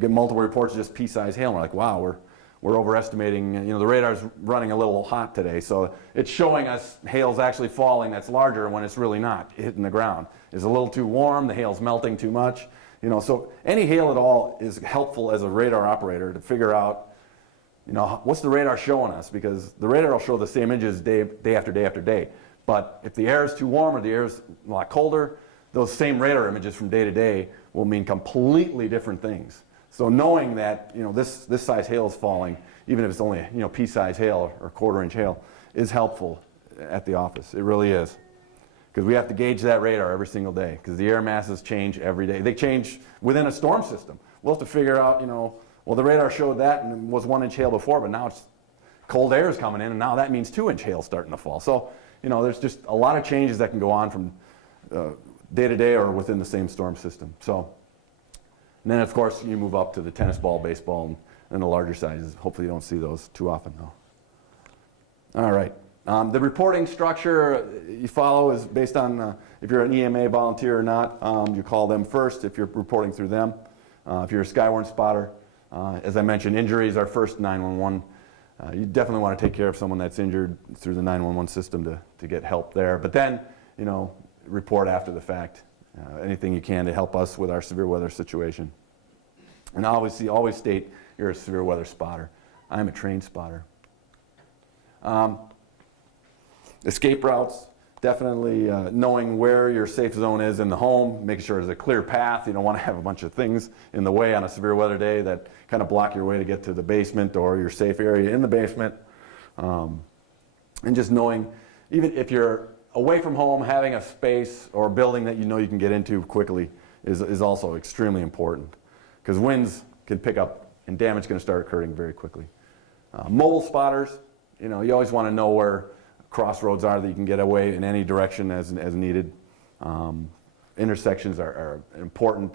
get multiple reports of just pea size hail, and we're like, wow, we're overestimating. You know, the radar's running a little hot today, so it's showing us hail's actually falling that's larger when it's really not hitting the ground. It's a little too warm, the hail's melting too much. You know, so any hail at all is helpful as a radar operator to figure out, you know, what's the radar showing us, because the radar will show the same images day after day after day. But if the air is too warm or the air is a lot colder, those same radar images from day to day will mean completely different things. So knowing that, you know, this size hail is falling, even if it's only, you know, pea-size hail or quarter-inch hail, is helpful at the office. It really is. Because we have to gauge that radar every single day, because the air masses change every day. They change within a storm system. We'll have to figure out, you know, well, the radar showed that and it was 1 inch hail before, but now it's cold air is coming in, and now that means 2 inch hail starting to fall. So, you know, there's just a lot of changes that can go on from day to day or within the same storm system. So, and then of course you move up to the tennis ball, baseball, and the larger sizes. Hopefully you don't see those too often though. All right. The reporting structure you follow is based on if you're an EMA volunteer or not. You call them first if you're reporting through them. If you're a Skywarn spotter, as I mentioned, injuries are first 911. You definitely want to take care of someone that's injured through the 911 system to get help there. But then, you know, report after the fact. Anything you can to help us with our severe weather situation. And obviously, always state you're a severe weather spotter. I'm a trained spotter. Escape routes, definitely knowing where your safe zone is in the home, making sure there's a clear path. You don't want to have a bunch of things in the way on a severe weather day that kind of block your way to get to the basement or your safe area in the basement. And just knowing, even if you're away from home, having a space or a building that you know you can get into quickly is also extremely important, because winds can pick up and damage is going to start occurring very quickly. Mobile spotters, you know, you always want to know where crossroads are that you can get away in any direction as needed. Intersections are important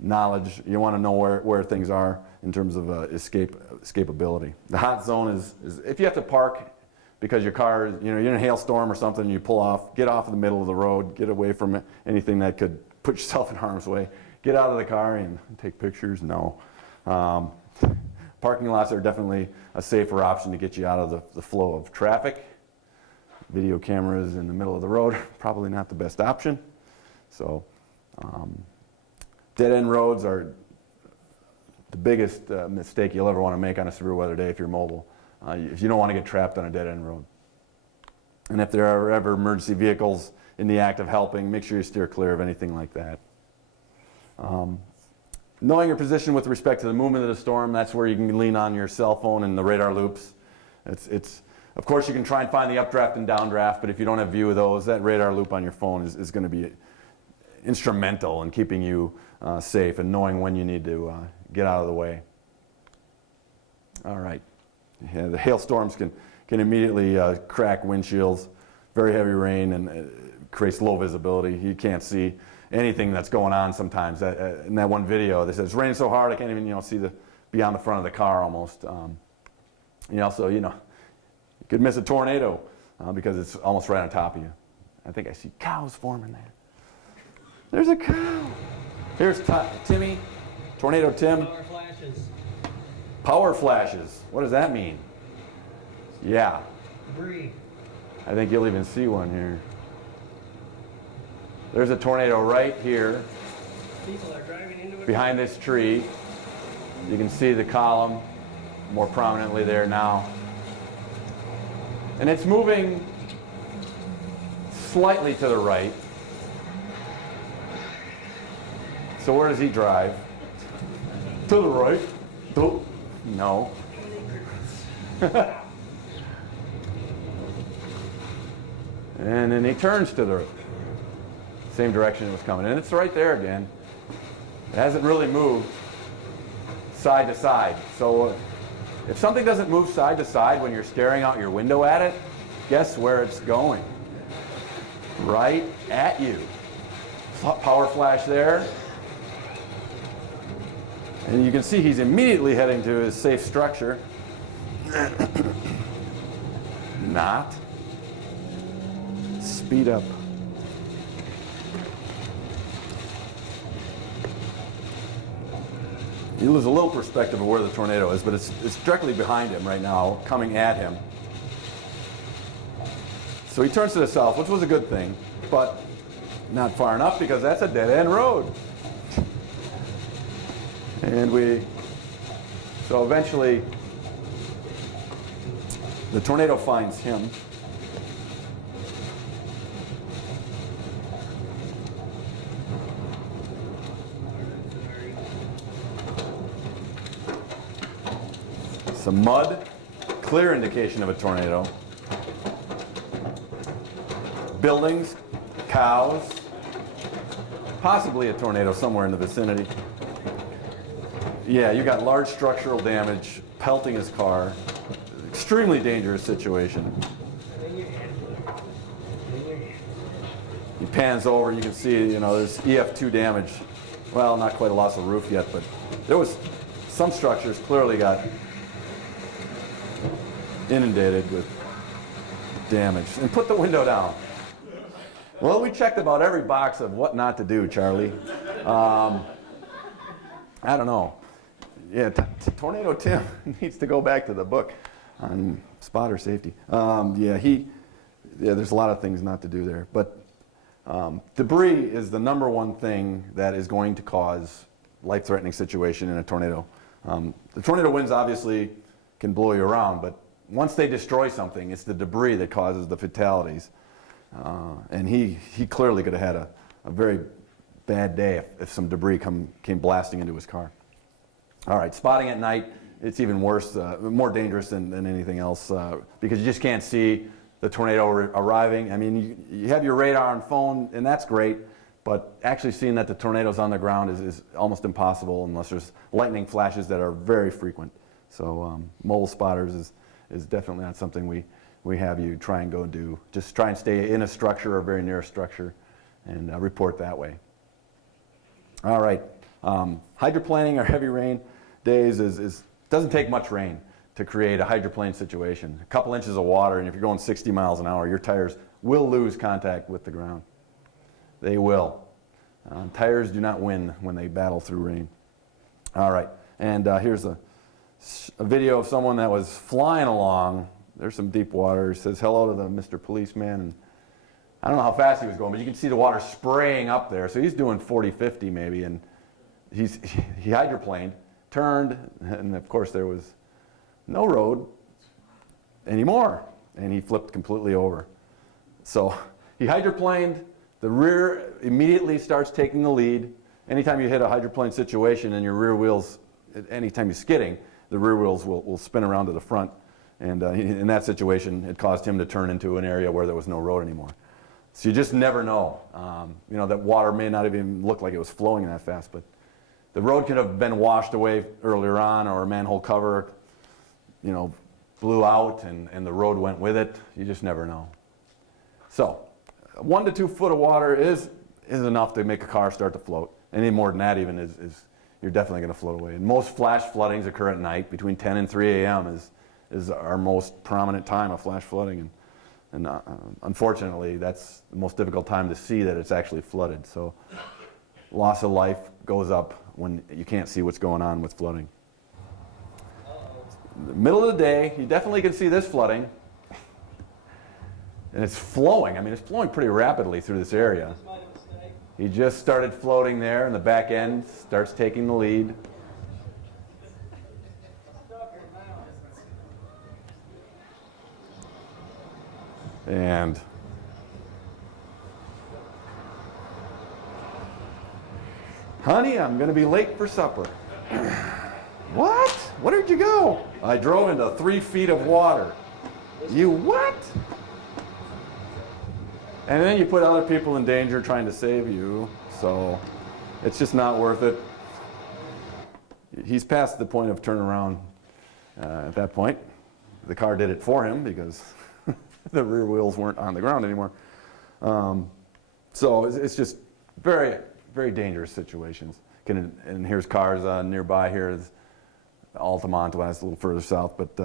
knowledge. You want to know where things are in terms of escapability. The hot zone is if you have to park because your car, you know, you're in a hailstorm or something, you pull off, get off in the middle of the road, get away from anything that could put yourself in harm's way. Get out of the car and take pictures. No. Parking lots are definitely a safer option to get you out of the flow of traffic. Video cameras in the middle of the road, probably not the best option. So dead-end roads are the biggest mistake you'll ever want to make on a severe weather day if you're mobile. If you don't want to get trapped on a dead-end road. And if there are ever emergency vehicles in the act of helping, make sure you steer clear of anything like that. Knowing your position with respect to the movement of the storm, that's where you can lean on your cell phone and the radar loops. Of course, you can try and find the updraft and downdraft, but if you don't have view of those, that radar loop on your phone is going to be instrumental in keeping you safe and knowing when you need to get out of the way. All right. Yeah, the hailstorms can immediately crack windshields. Very heavy rain and creates low visibility. You can't see anything that's going on sometimes. In that one video, they said it's raining so hard I can't even see beyond the front of the car almost. Also, you could miss a tornado because it's almost right on top of you. I think I see cows forming there. There's a cow. Here's Timmy, Tornado Tim. Power flashes. Power flashes. What does that mean? Yeah. Debris. I think you'll even see one here. There's a tornado right here. People are driving into it. Behind this tree. You can see the column more prominently there now. And it's moving slightly to the right. So where does he drive? To the right. No. And then he turns to the same direction it was coming. And it's right there again. It hasn't really moved side to side. So if something doesn't move side to side when you're staring out your window at it, guess where it's going? Right at you. Power flash there. And you can see he's immediately heading to his safe structure. Not. Speed up. You lose a little perspective of where the tornado is, but it's directly behind him right now, coming at him. So he turns to the south, which was a good thing, but not far enough because that's a dead-end road. And so eventually, the tornado finds him. Some mud, clear indication of a tornado. Buildings, cows, possibly a tornado somewhere in the vicinity. Yeah, you got large structural damage, pelting his car. Extremely dangerous situation. He pans over, you can see, there's EF2 damage. Well, not quite a loss of roof yet, but there was some structures clearly got inundated with damage. And put the window down. Well, we checked about every box of what not to do, Charlie. I don't know. Yeah, Tornado Tim needs to go back to the book on spotter safety. There's a lot of things not to do there. But debris is the number one thing that is going to cause life-threatening situation in a tornado. The tornado winds obviously can blow you around, but once they destroy something, it's the debris that causes the fatalities. And he clearly could have had a very bad day if some debris came blasting into his car. All right, spotting at night, it's even worse, more dangerous than anything else because you just can't see the tornado arriving. I mean, you have your radar and phone, and that's great, but actually seeing that the tornado's on the ground is almost impossible unless there's lightning flashes that are very frequent. So mobile spotters is definitely not something we have you try and go do. Just try and stay in a structure or very near a structure and report that way. All right. Hydroplaning or heavy rain days doesn't take much rain to create a hydroplane situation. A couple inches of water, and if you're going 60 miles an hour, your tires will lose contact with the ground. They will. Tires do not win when they battle through rain. All right, and here's a video of someone that was flying along. There's some deep water. He says hello to the Mr. Policeman. And I don't know how fast he was going, but you can see the water spraying up there. So he's doing 40, 50 maybe, and he hydroplaned, turned, and of course there was no road anymore, and he flipped completely over. So he hydroplaned, the rear immediately starts taking the lead. Anytime you hit a hydroplane situation and your rear wheels, anytime you're skidding, the rear wheels will spin around to the front. And in that situation, it caused him to turn into an area where there was no road anymore. So you just never know. That water may not even look like it was flowing that fast, but the road could have been washed away earlier on, or a manhole cover, blew out and the road went with it. You just never know. So 1 to 2 foot of water is enough to make a car start to float. Any more than that even is you're definitely going to float away. And most flash floodings occur at night. Between 10 and 3 a.m. is our most prominent time of flash flooding. And unfortunately, that's the most difficult time to see that it's actually flooded. So loss of life goes up when you can't see what's going on with flooding. In the middle of the day, you definitely can see this flooding. And it's flowing. I mean, it's flowing pretty rapidly through this area. He just started floating there, and the back end starts taking the lead. And honey, I'm going to be late for supper. What? Where did you go? I drove into 3 feet of water. You what? And then you put other people in danger trying to save you, so it's just not worth it. he's past the point of turning around at that point. The car did it for him because the rear wheels weren't on the ground anymore. So it's just very, very dangerous situations. And here's cars nearby here. Altamont, well, that's a little further south, but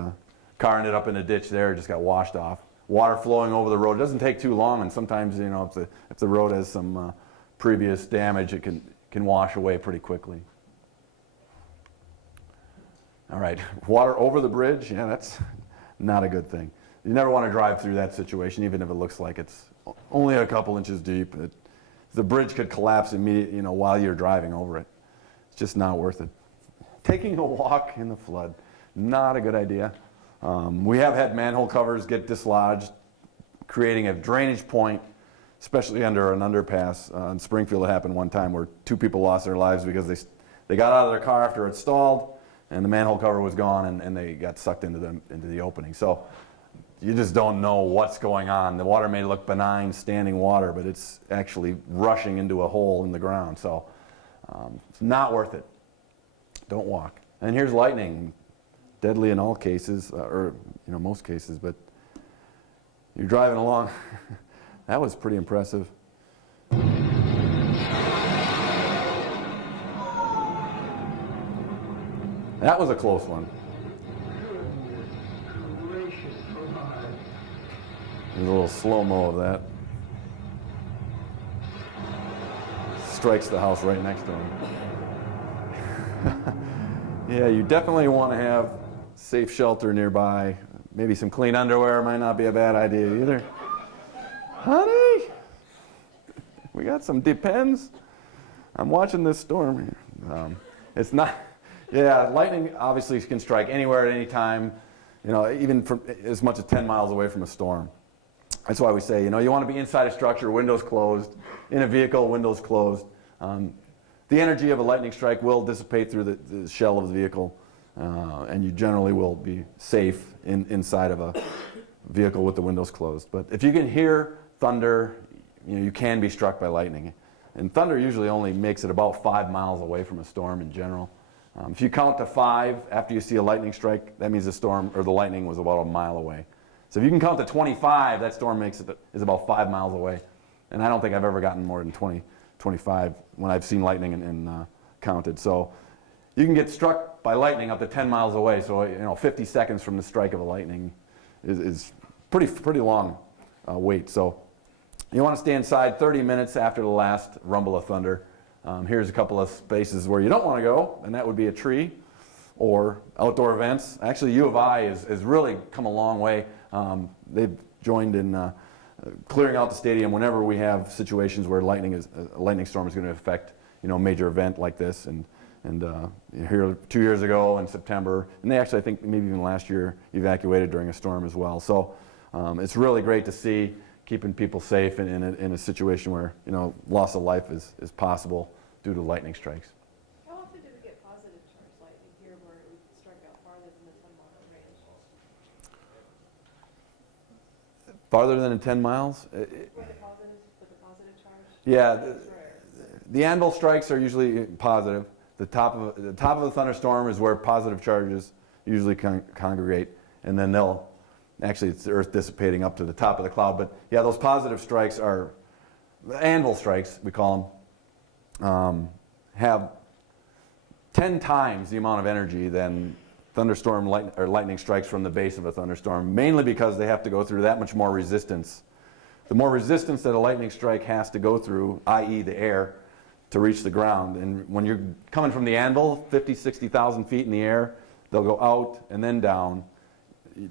car ended up in a ditch there, just got washed off. Water flowing over the road. It doesn't take too long, and sometimes, you know, if the road has some previous damage, it can wash away pretty quickly. All right, water over the bridge, yeah, that's not a good thing. You never want to drive through that situation, even if it looks like it's only a couple inches deep. The bridge could collapse immediately, you know, while you're driving over it. It's just not worth it. Taking a walk in the flood, not a good idea. We have had manhole covers get dislodged, creating a drainage point, especially under an underpass. In Springfield, it happened one time where 2 people lost their lives because they got out of their car after it stalled, and the manhole cover was gone, and they got sucked into the opening. So you just don't know what's going on. The water may look benign, standing water, but it's actually rushing into a hole in the ground. So it's not worth it. Don't walk. And here's lightning, deadly in all cases, or you know, most cases. But you're driving along. That was pretty impressive. That was a close one. There's a little slow-mo of that. Strikes the house right next to him. Yeah, you definitely want to have safe shelter nearby. Maybe some clean underwear might not be a bad idea either. Honey, we got some Depends. I'm watching this storm here. It's not, yeah, lightning obviously can strike anywhere at any time, you know, even from as much as 10 miles away from a storm. That's why we say, you know, you want to be inside a structure, windows closed, in a vehicle, windows closed. The energy of a lightning strike will dissipate through the shell of the vehicle, and you generally will be safe inside of a vehicle with the windows closed. But if you can hear thunder, you know, you can be struck by lightning. And thunder usually only makes it about 5 miles away from a storm in general. If you count to 5 after you see a lightning strike, that means the storm or the lightning was about a mile away. So if you can count to 25, that storm is about 5 miles away. And I don't think I've ever gotten more than 20, 25 when I've seen lightning and counted. So you can get struck by lightning up to 10 miles away. So, you know, 50 seconds from the strike of a lightning is pretty long wait. So you want to stay inside 30 minutes after the last rumble of thunder. Here's a couple of spaces where you don't want to go, and that would be a tree or outdoor events. Actually, U of I has really come a long way. They've joined in clearing out the stadium whenever we have situations where a lightning storm is going to affect, you know, a major event like this. And here 2 years ago in September, and they actually, I think maybe even last year, evacuated during a storm as well. So it's really great to see keeping people safe in a situation where, you know, loss of life is possible due to lightning strikes. How often do we get positive charge lightning here where it would strike out farther than the 10-mile range? Farther than 10 miles? With the positive charge? Yeah, That's rare. the anvil strikes are usually positive. The top of the thunderstorm is where positive charges usually congregate, and then actually it's the earth dissipating up to the top of the cloud. But yeah, those positive strikes are anvil strikes, we call them. Have 10 times the amount of energy than thunderstorm lightning strikes from the base of a thunderstorm, mainly because they have to go through that much more resistance. The more resistance that a lightning strike has to go through, i.e. the air, to reach the ground. And when you're coming from the anvil, 50, 60,000 feet in the air, they'll go out and then down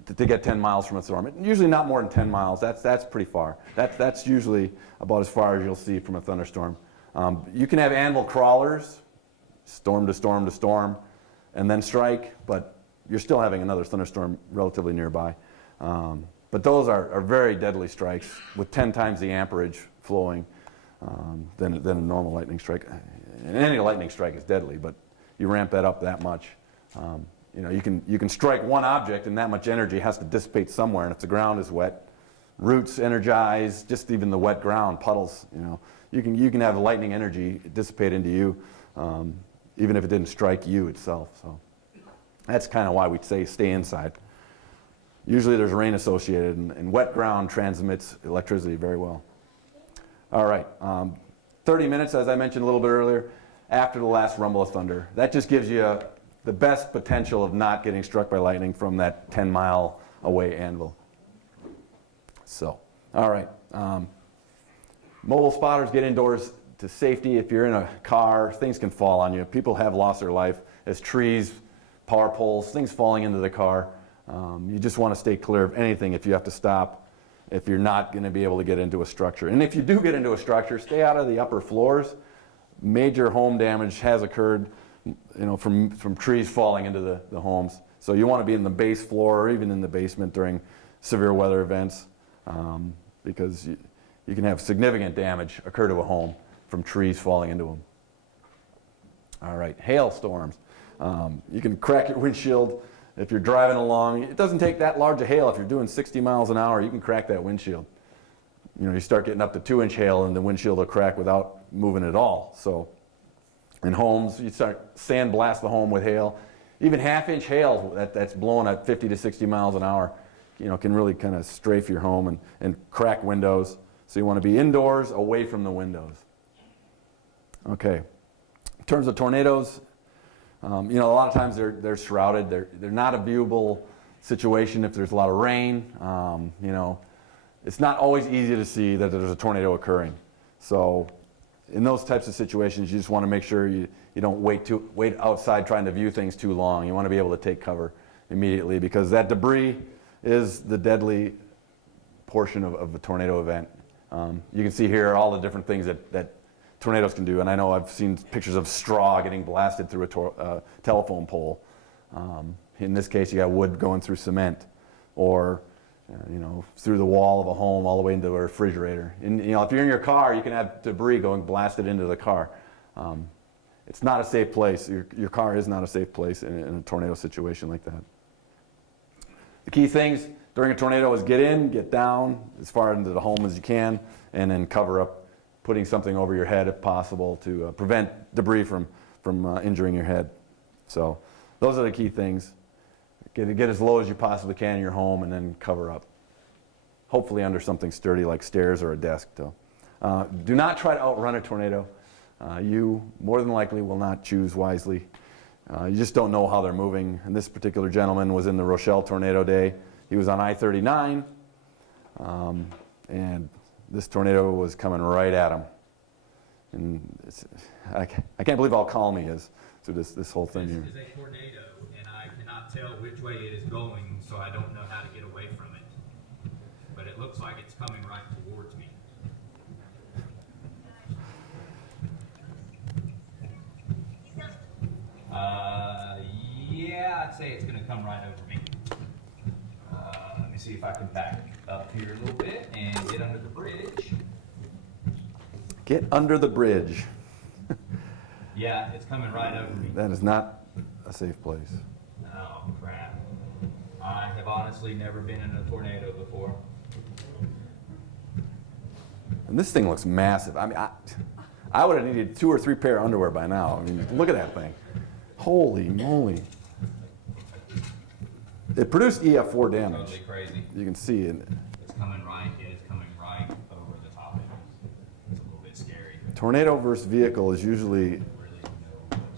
to get 10 miles from a storm. Usually not more than 10 miles. That's pretty far. That's usually about as far as you'll see from a thunderstorm. You can have anvil crawlers, storm to storm to storm, and then strike, but you're still having another thunderstorm relatively nearby. But those are very deadly strikes with 10 times the amperage flowing than a normal lightning strike. And any lightning strike is deadly, but you ramp that up that much. You know, you can strike one object, and that much energy has to dissipate somewhere. And if the ground is wet, roots energize, just even the wet ground, puddles. You know, you can have lightning energy dissipate into you even if it didn't strike you itself. So that's kind of why we say stay inside. Usually there's rain associated, and wet ground transmits electricity very well. All right, 30 minutes, as I mentioned a little bit earlier, after the last rumble of thunder. That just gives you the best potential of not getting struck by lightning from that 10-mile away anvil. So, all right. Mobile spotters, get indoors to safety. If you're in a car, things can fall on you. People have lost their life as trees, power poles, things falling into the car. You just want to stay clear of anything if you have to stop, if you're not going to be able to get into a structure. And if you do get into a structure, stay out of the upper floors. Major home damage has occurred, from trees falling into the homes. So you want to be in the base floor or even in the basement during severe weather events, because you can have significant damage occur to a home from trees falling into them. All right, hailstorms. You can crack your windshield if you're driving along. It doesn't take that large a hail. If you're doing 60 miles an hour, you can crack that windshield. You start getting up to 2-inch hail and the windshield will crack without moving at all. So in homes, you start sandblast the home with hail. Even 1/2-inch hail that's blowing at 50 to 60 miles an hour, can really kind of strafe your home and crack windows. So you want to be indoors, away from the windows. Okay. In terms of tornadoes, a lot of times they're shrouded. They're not a viewable situation if there's a lot of rain. It's not always easy to see that there's a tornado occurring. So in those types of situations, you just want to make sure you don't wait outside trying to view things too long. You want to be able to take cover immediately, because that debris is the deadly portion of a tornado event. You can see here all the different things that tornadoes can do, and I know I've seen pictures of straw getting blasted through a telephone pole. In this case, you got wood going through cement, or through the wall of a home all the way into a refrigerator. And if you're in your car, you can have debris going blasted into the car. It's not a safe place. Your car is not a safe place in a tornado situation like that. The key things during a tornado is get in, get down as far into the home as you can, and then cover up, putting something over your head if possible to prevent debris from injuring your head. So those are the key things. Get as low as you possibly can in your home, and then cover up. Hopefully under something sturdy like stairs or a desk, though. Do not try to outrun a tornado. You more than likely will not choose wisely. You just don't know how they're moving. And this particular gentleman was in the Rochelle tornado day. He was on I-39, and this tornado was coming right at him. And I can't believe how calm he is through this whole thing here. This is a tornado, and I cannot tell which way it is going, so I don't know how to get away from it. But it looks like it's coming right towards me. Yeah, I'd say it's going to come right over me. Let me see if I can back up here a little bit and get under the bridge. Get under the bridge. Yeah, it's coming right over me. That is not a safe place. Oh, crap. I have honestly never been in a tornado before. And this thing looks massive. I mean, I would have needed 2 or 3 pair of underwear by now. I mean, look at that thing. Holy moly. It produced EF4 damage. Totally crazy. You can see it. It's coming right over the top of it. It's a little bit scary. Tornado versus vehicle is usually Really know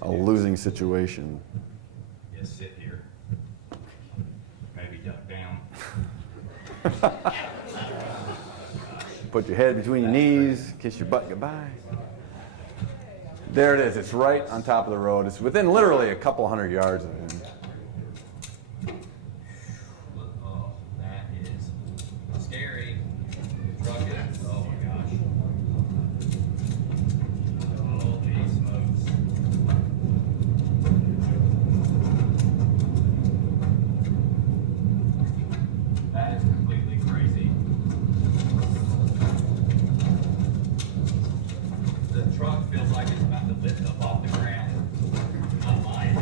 a what to do. losing situation. Just sit here. Maybe duck down. Put your head between your knees, kiss your butt goodbye. There it is. It's right on top of the road. It's within literally a couple hundred yards of him. Oh, that is scary. Truck is, oh my gosh. Holy smokes. That is completely crazy. The truck feels like it's about to lift up off the ground. Not mine.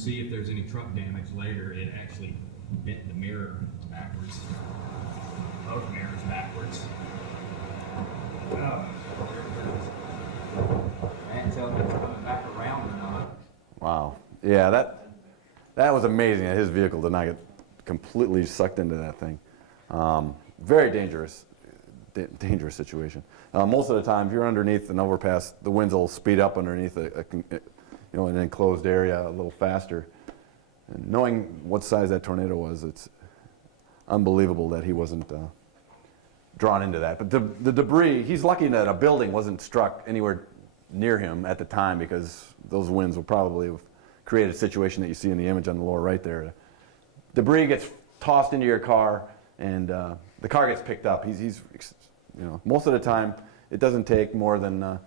see if there's any truck damage later. It actually bent the mirror backwards. Both mirrors backwards. Oh. I can't tell if it's coming back around or not. Wow. Yeah, that was amazing that his vehicle did not get completely sucked into that thing. Very dangerous situation. Most of the time, if you're underneath an overpass, the winds will speed up underneath an enclosed area a little faster. And knowing what size that tornado was, it's unbelievable that he wasn't drawn into that. But the debris, he's lucky that a building wasn't struck anywhere near him at the time, because those winds will probably have created a situation that you see in the image on the lower right there. Debris gets tossed into your car, and the car gets picked up. Most of the time, it doesn't take more than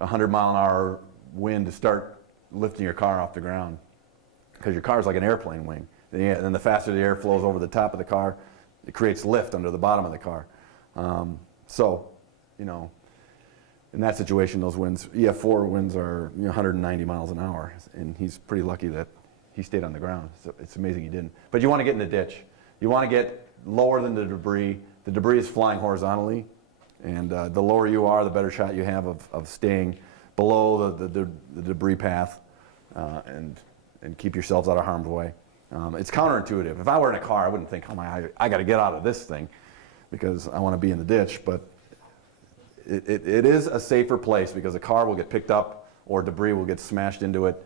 100-mile-an-hour wind to start lifting your car off the ground, because your car is like an airplane wing. And then the faster the air flows over the top of the car, it creates lift under the bottom of the car. In that situation, those winds, EF4 winds are 190 miles an hour, and he's pretty lucky that he stayed on the ground. So it's amazing he didn't. But you want to get in the ditch. You want to get lower than the debris. The debris is flying horizontally, and the lower you are, the better shot you have of staying below the debris path and keep yourselves out of harm's way. It's counterintuitive. If I were in a car, I wouldn't think, I got to get out of this thing because I want to be in the ditch. But it is a safer place, because a car will get picked up or debris will get smashed into it.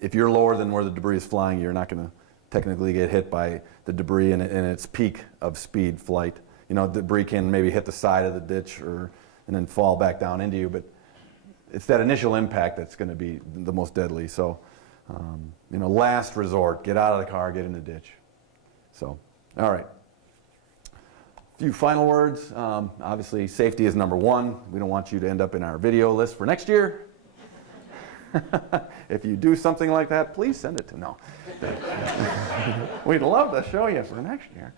If you're lower than where the debris is flying, you're not going to technically get hit by the debris in its peak of speed flight. Debris can maybe hit the side of the ditch and then fall back down into you, but it's that initial impact that's going to be the most deadly. So, last resort, get out of the car, get in the ditch. So, all right. A few final words. Obviously, safety is number one. We don't want you to end up in our video list for next year. If you do something like that, please send it to no. We'd love to show you for next year.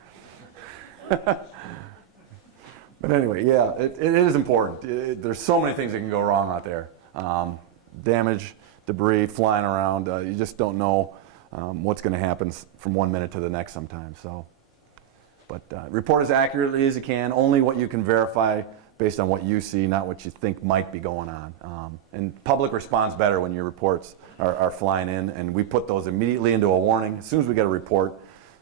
But anyway, yeah, it is important. There's so many things that can go wrong out there. Damage, debris flying around. You just don't know what's going to happen from 1 minute to the next sometimes. But report as accurately as you can, only what you can verify based on what you see, not what you think might be going on. And public responds better when your reports are flying in, and we put those immediately into a warning. As soon as we get a report,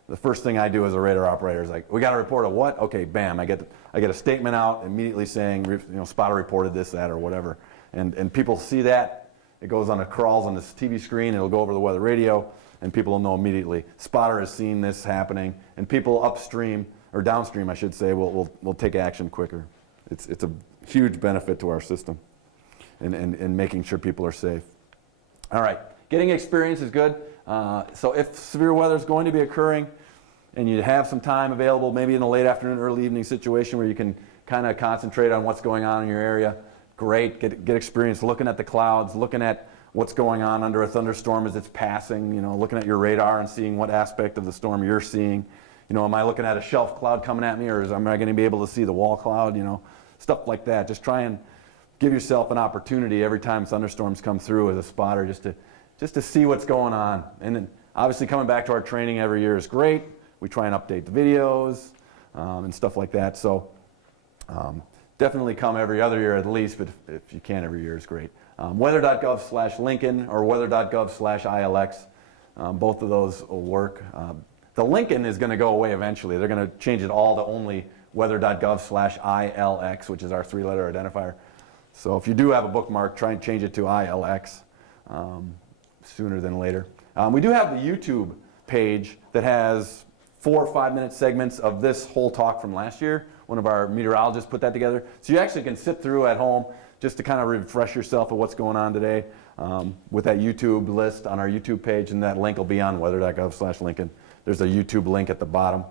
the first thing I do as a radar operator is like, we got a report of what? Okay, bam, I get a statement out immediately saying, spotter reported this, that, or whatever. And people see that. It goes on, it crawls on this TV screen, it'll go over the weather radio, and people will know immediately. Spotter has seen this happening, and people upstream, or downstream I should say, will take action quicker. It's a huge benefit to our system and making sure people are safe. All right, getting experience is good. So if severe weather is going to be occurring and you have some time available, maybe in a late afternoon, early evening situation where you can kind of concentrate on what's going on in your area, great. Get experience looking at the clouds, looking at what's going on under a thunderstorm as it's passing, looking at your radar and seeing what aspect of the storm you're seeing. Am I looking at a shelf cloud coming at me, or am I going to be able to see the wall cloud? Stuff like that. Just try and give yourself an opportunity every time thunderstorms come through as a spotter, just to see what's going on. And then obviously coming back to our training every year is great. We try and update the videos and stuff like that. So definitely come every other year at least, but if you can every year is great. Weather.gov/Lincoln or weather.gov/ILX. Both of those will work. The Lincoln is going to go away eventually. They're going to change it all to only weather.gov/ILX, which is our 3-letter identifier. So if you do have a bookmark, try and change it to ILX sooner than later. We do have the YouTube page that has 4 or 5 minute segments of this whole talk from last year. One of our meteorologists put that together. So you actually can sit through at home just to kind of refresh yourself of what's going on today with that YouTube list on our YouTube page, and that link will be on weather.gov/Lincoln. There's a YouTube link at the bottom.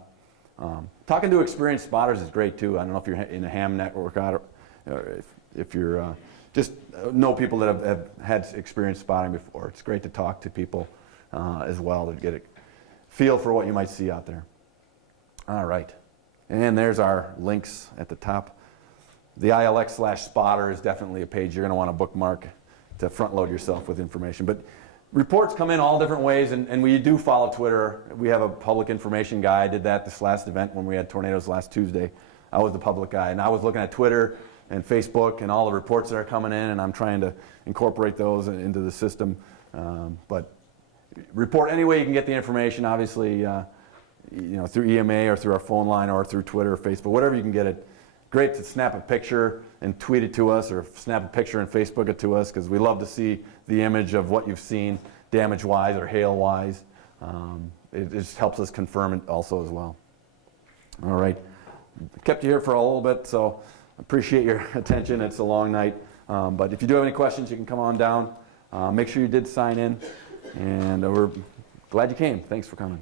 Talking to experienced spotters is great too. I don't know if you're in a ham network or if you're just know people that have had experience spotting before. It's great to talk to people as well to get a feel for what you might see out there. All right. And there's our links at the top. The ILX/spotter is definitely a page you're going to want to bookmark to front load yourself with information. But reports come in all different ways, and we do follow Twitter. We have a public information guy. I did that this last event when we had tornadoes last Tuesday. I was the public guy, and I was looking at Twitter and Facebook and all the reports that are coming in, and I'm trying to incorporate those into the system. But report any way you can get the information, obviously, through EMA or through our phone line or through Twitter or Facebook, whatever you can get it. Great to snap a picture and tweet it to us, or snap a picture and Facebook it to us, because we love to see the image of what you've seen damage-wise or hail-wise. It just helps us confirm it also as well. All right. Kept you here for a little bit, so appreciate your attention. It's a long night. But if you do have any questions, you can come on down. Make sure you did sign in. And we're glad you came. Thanks for coming.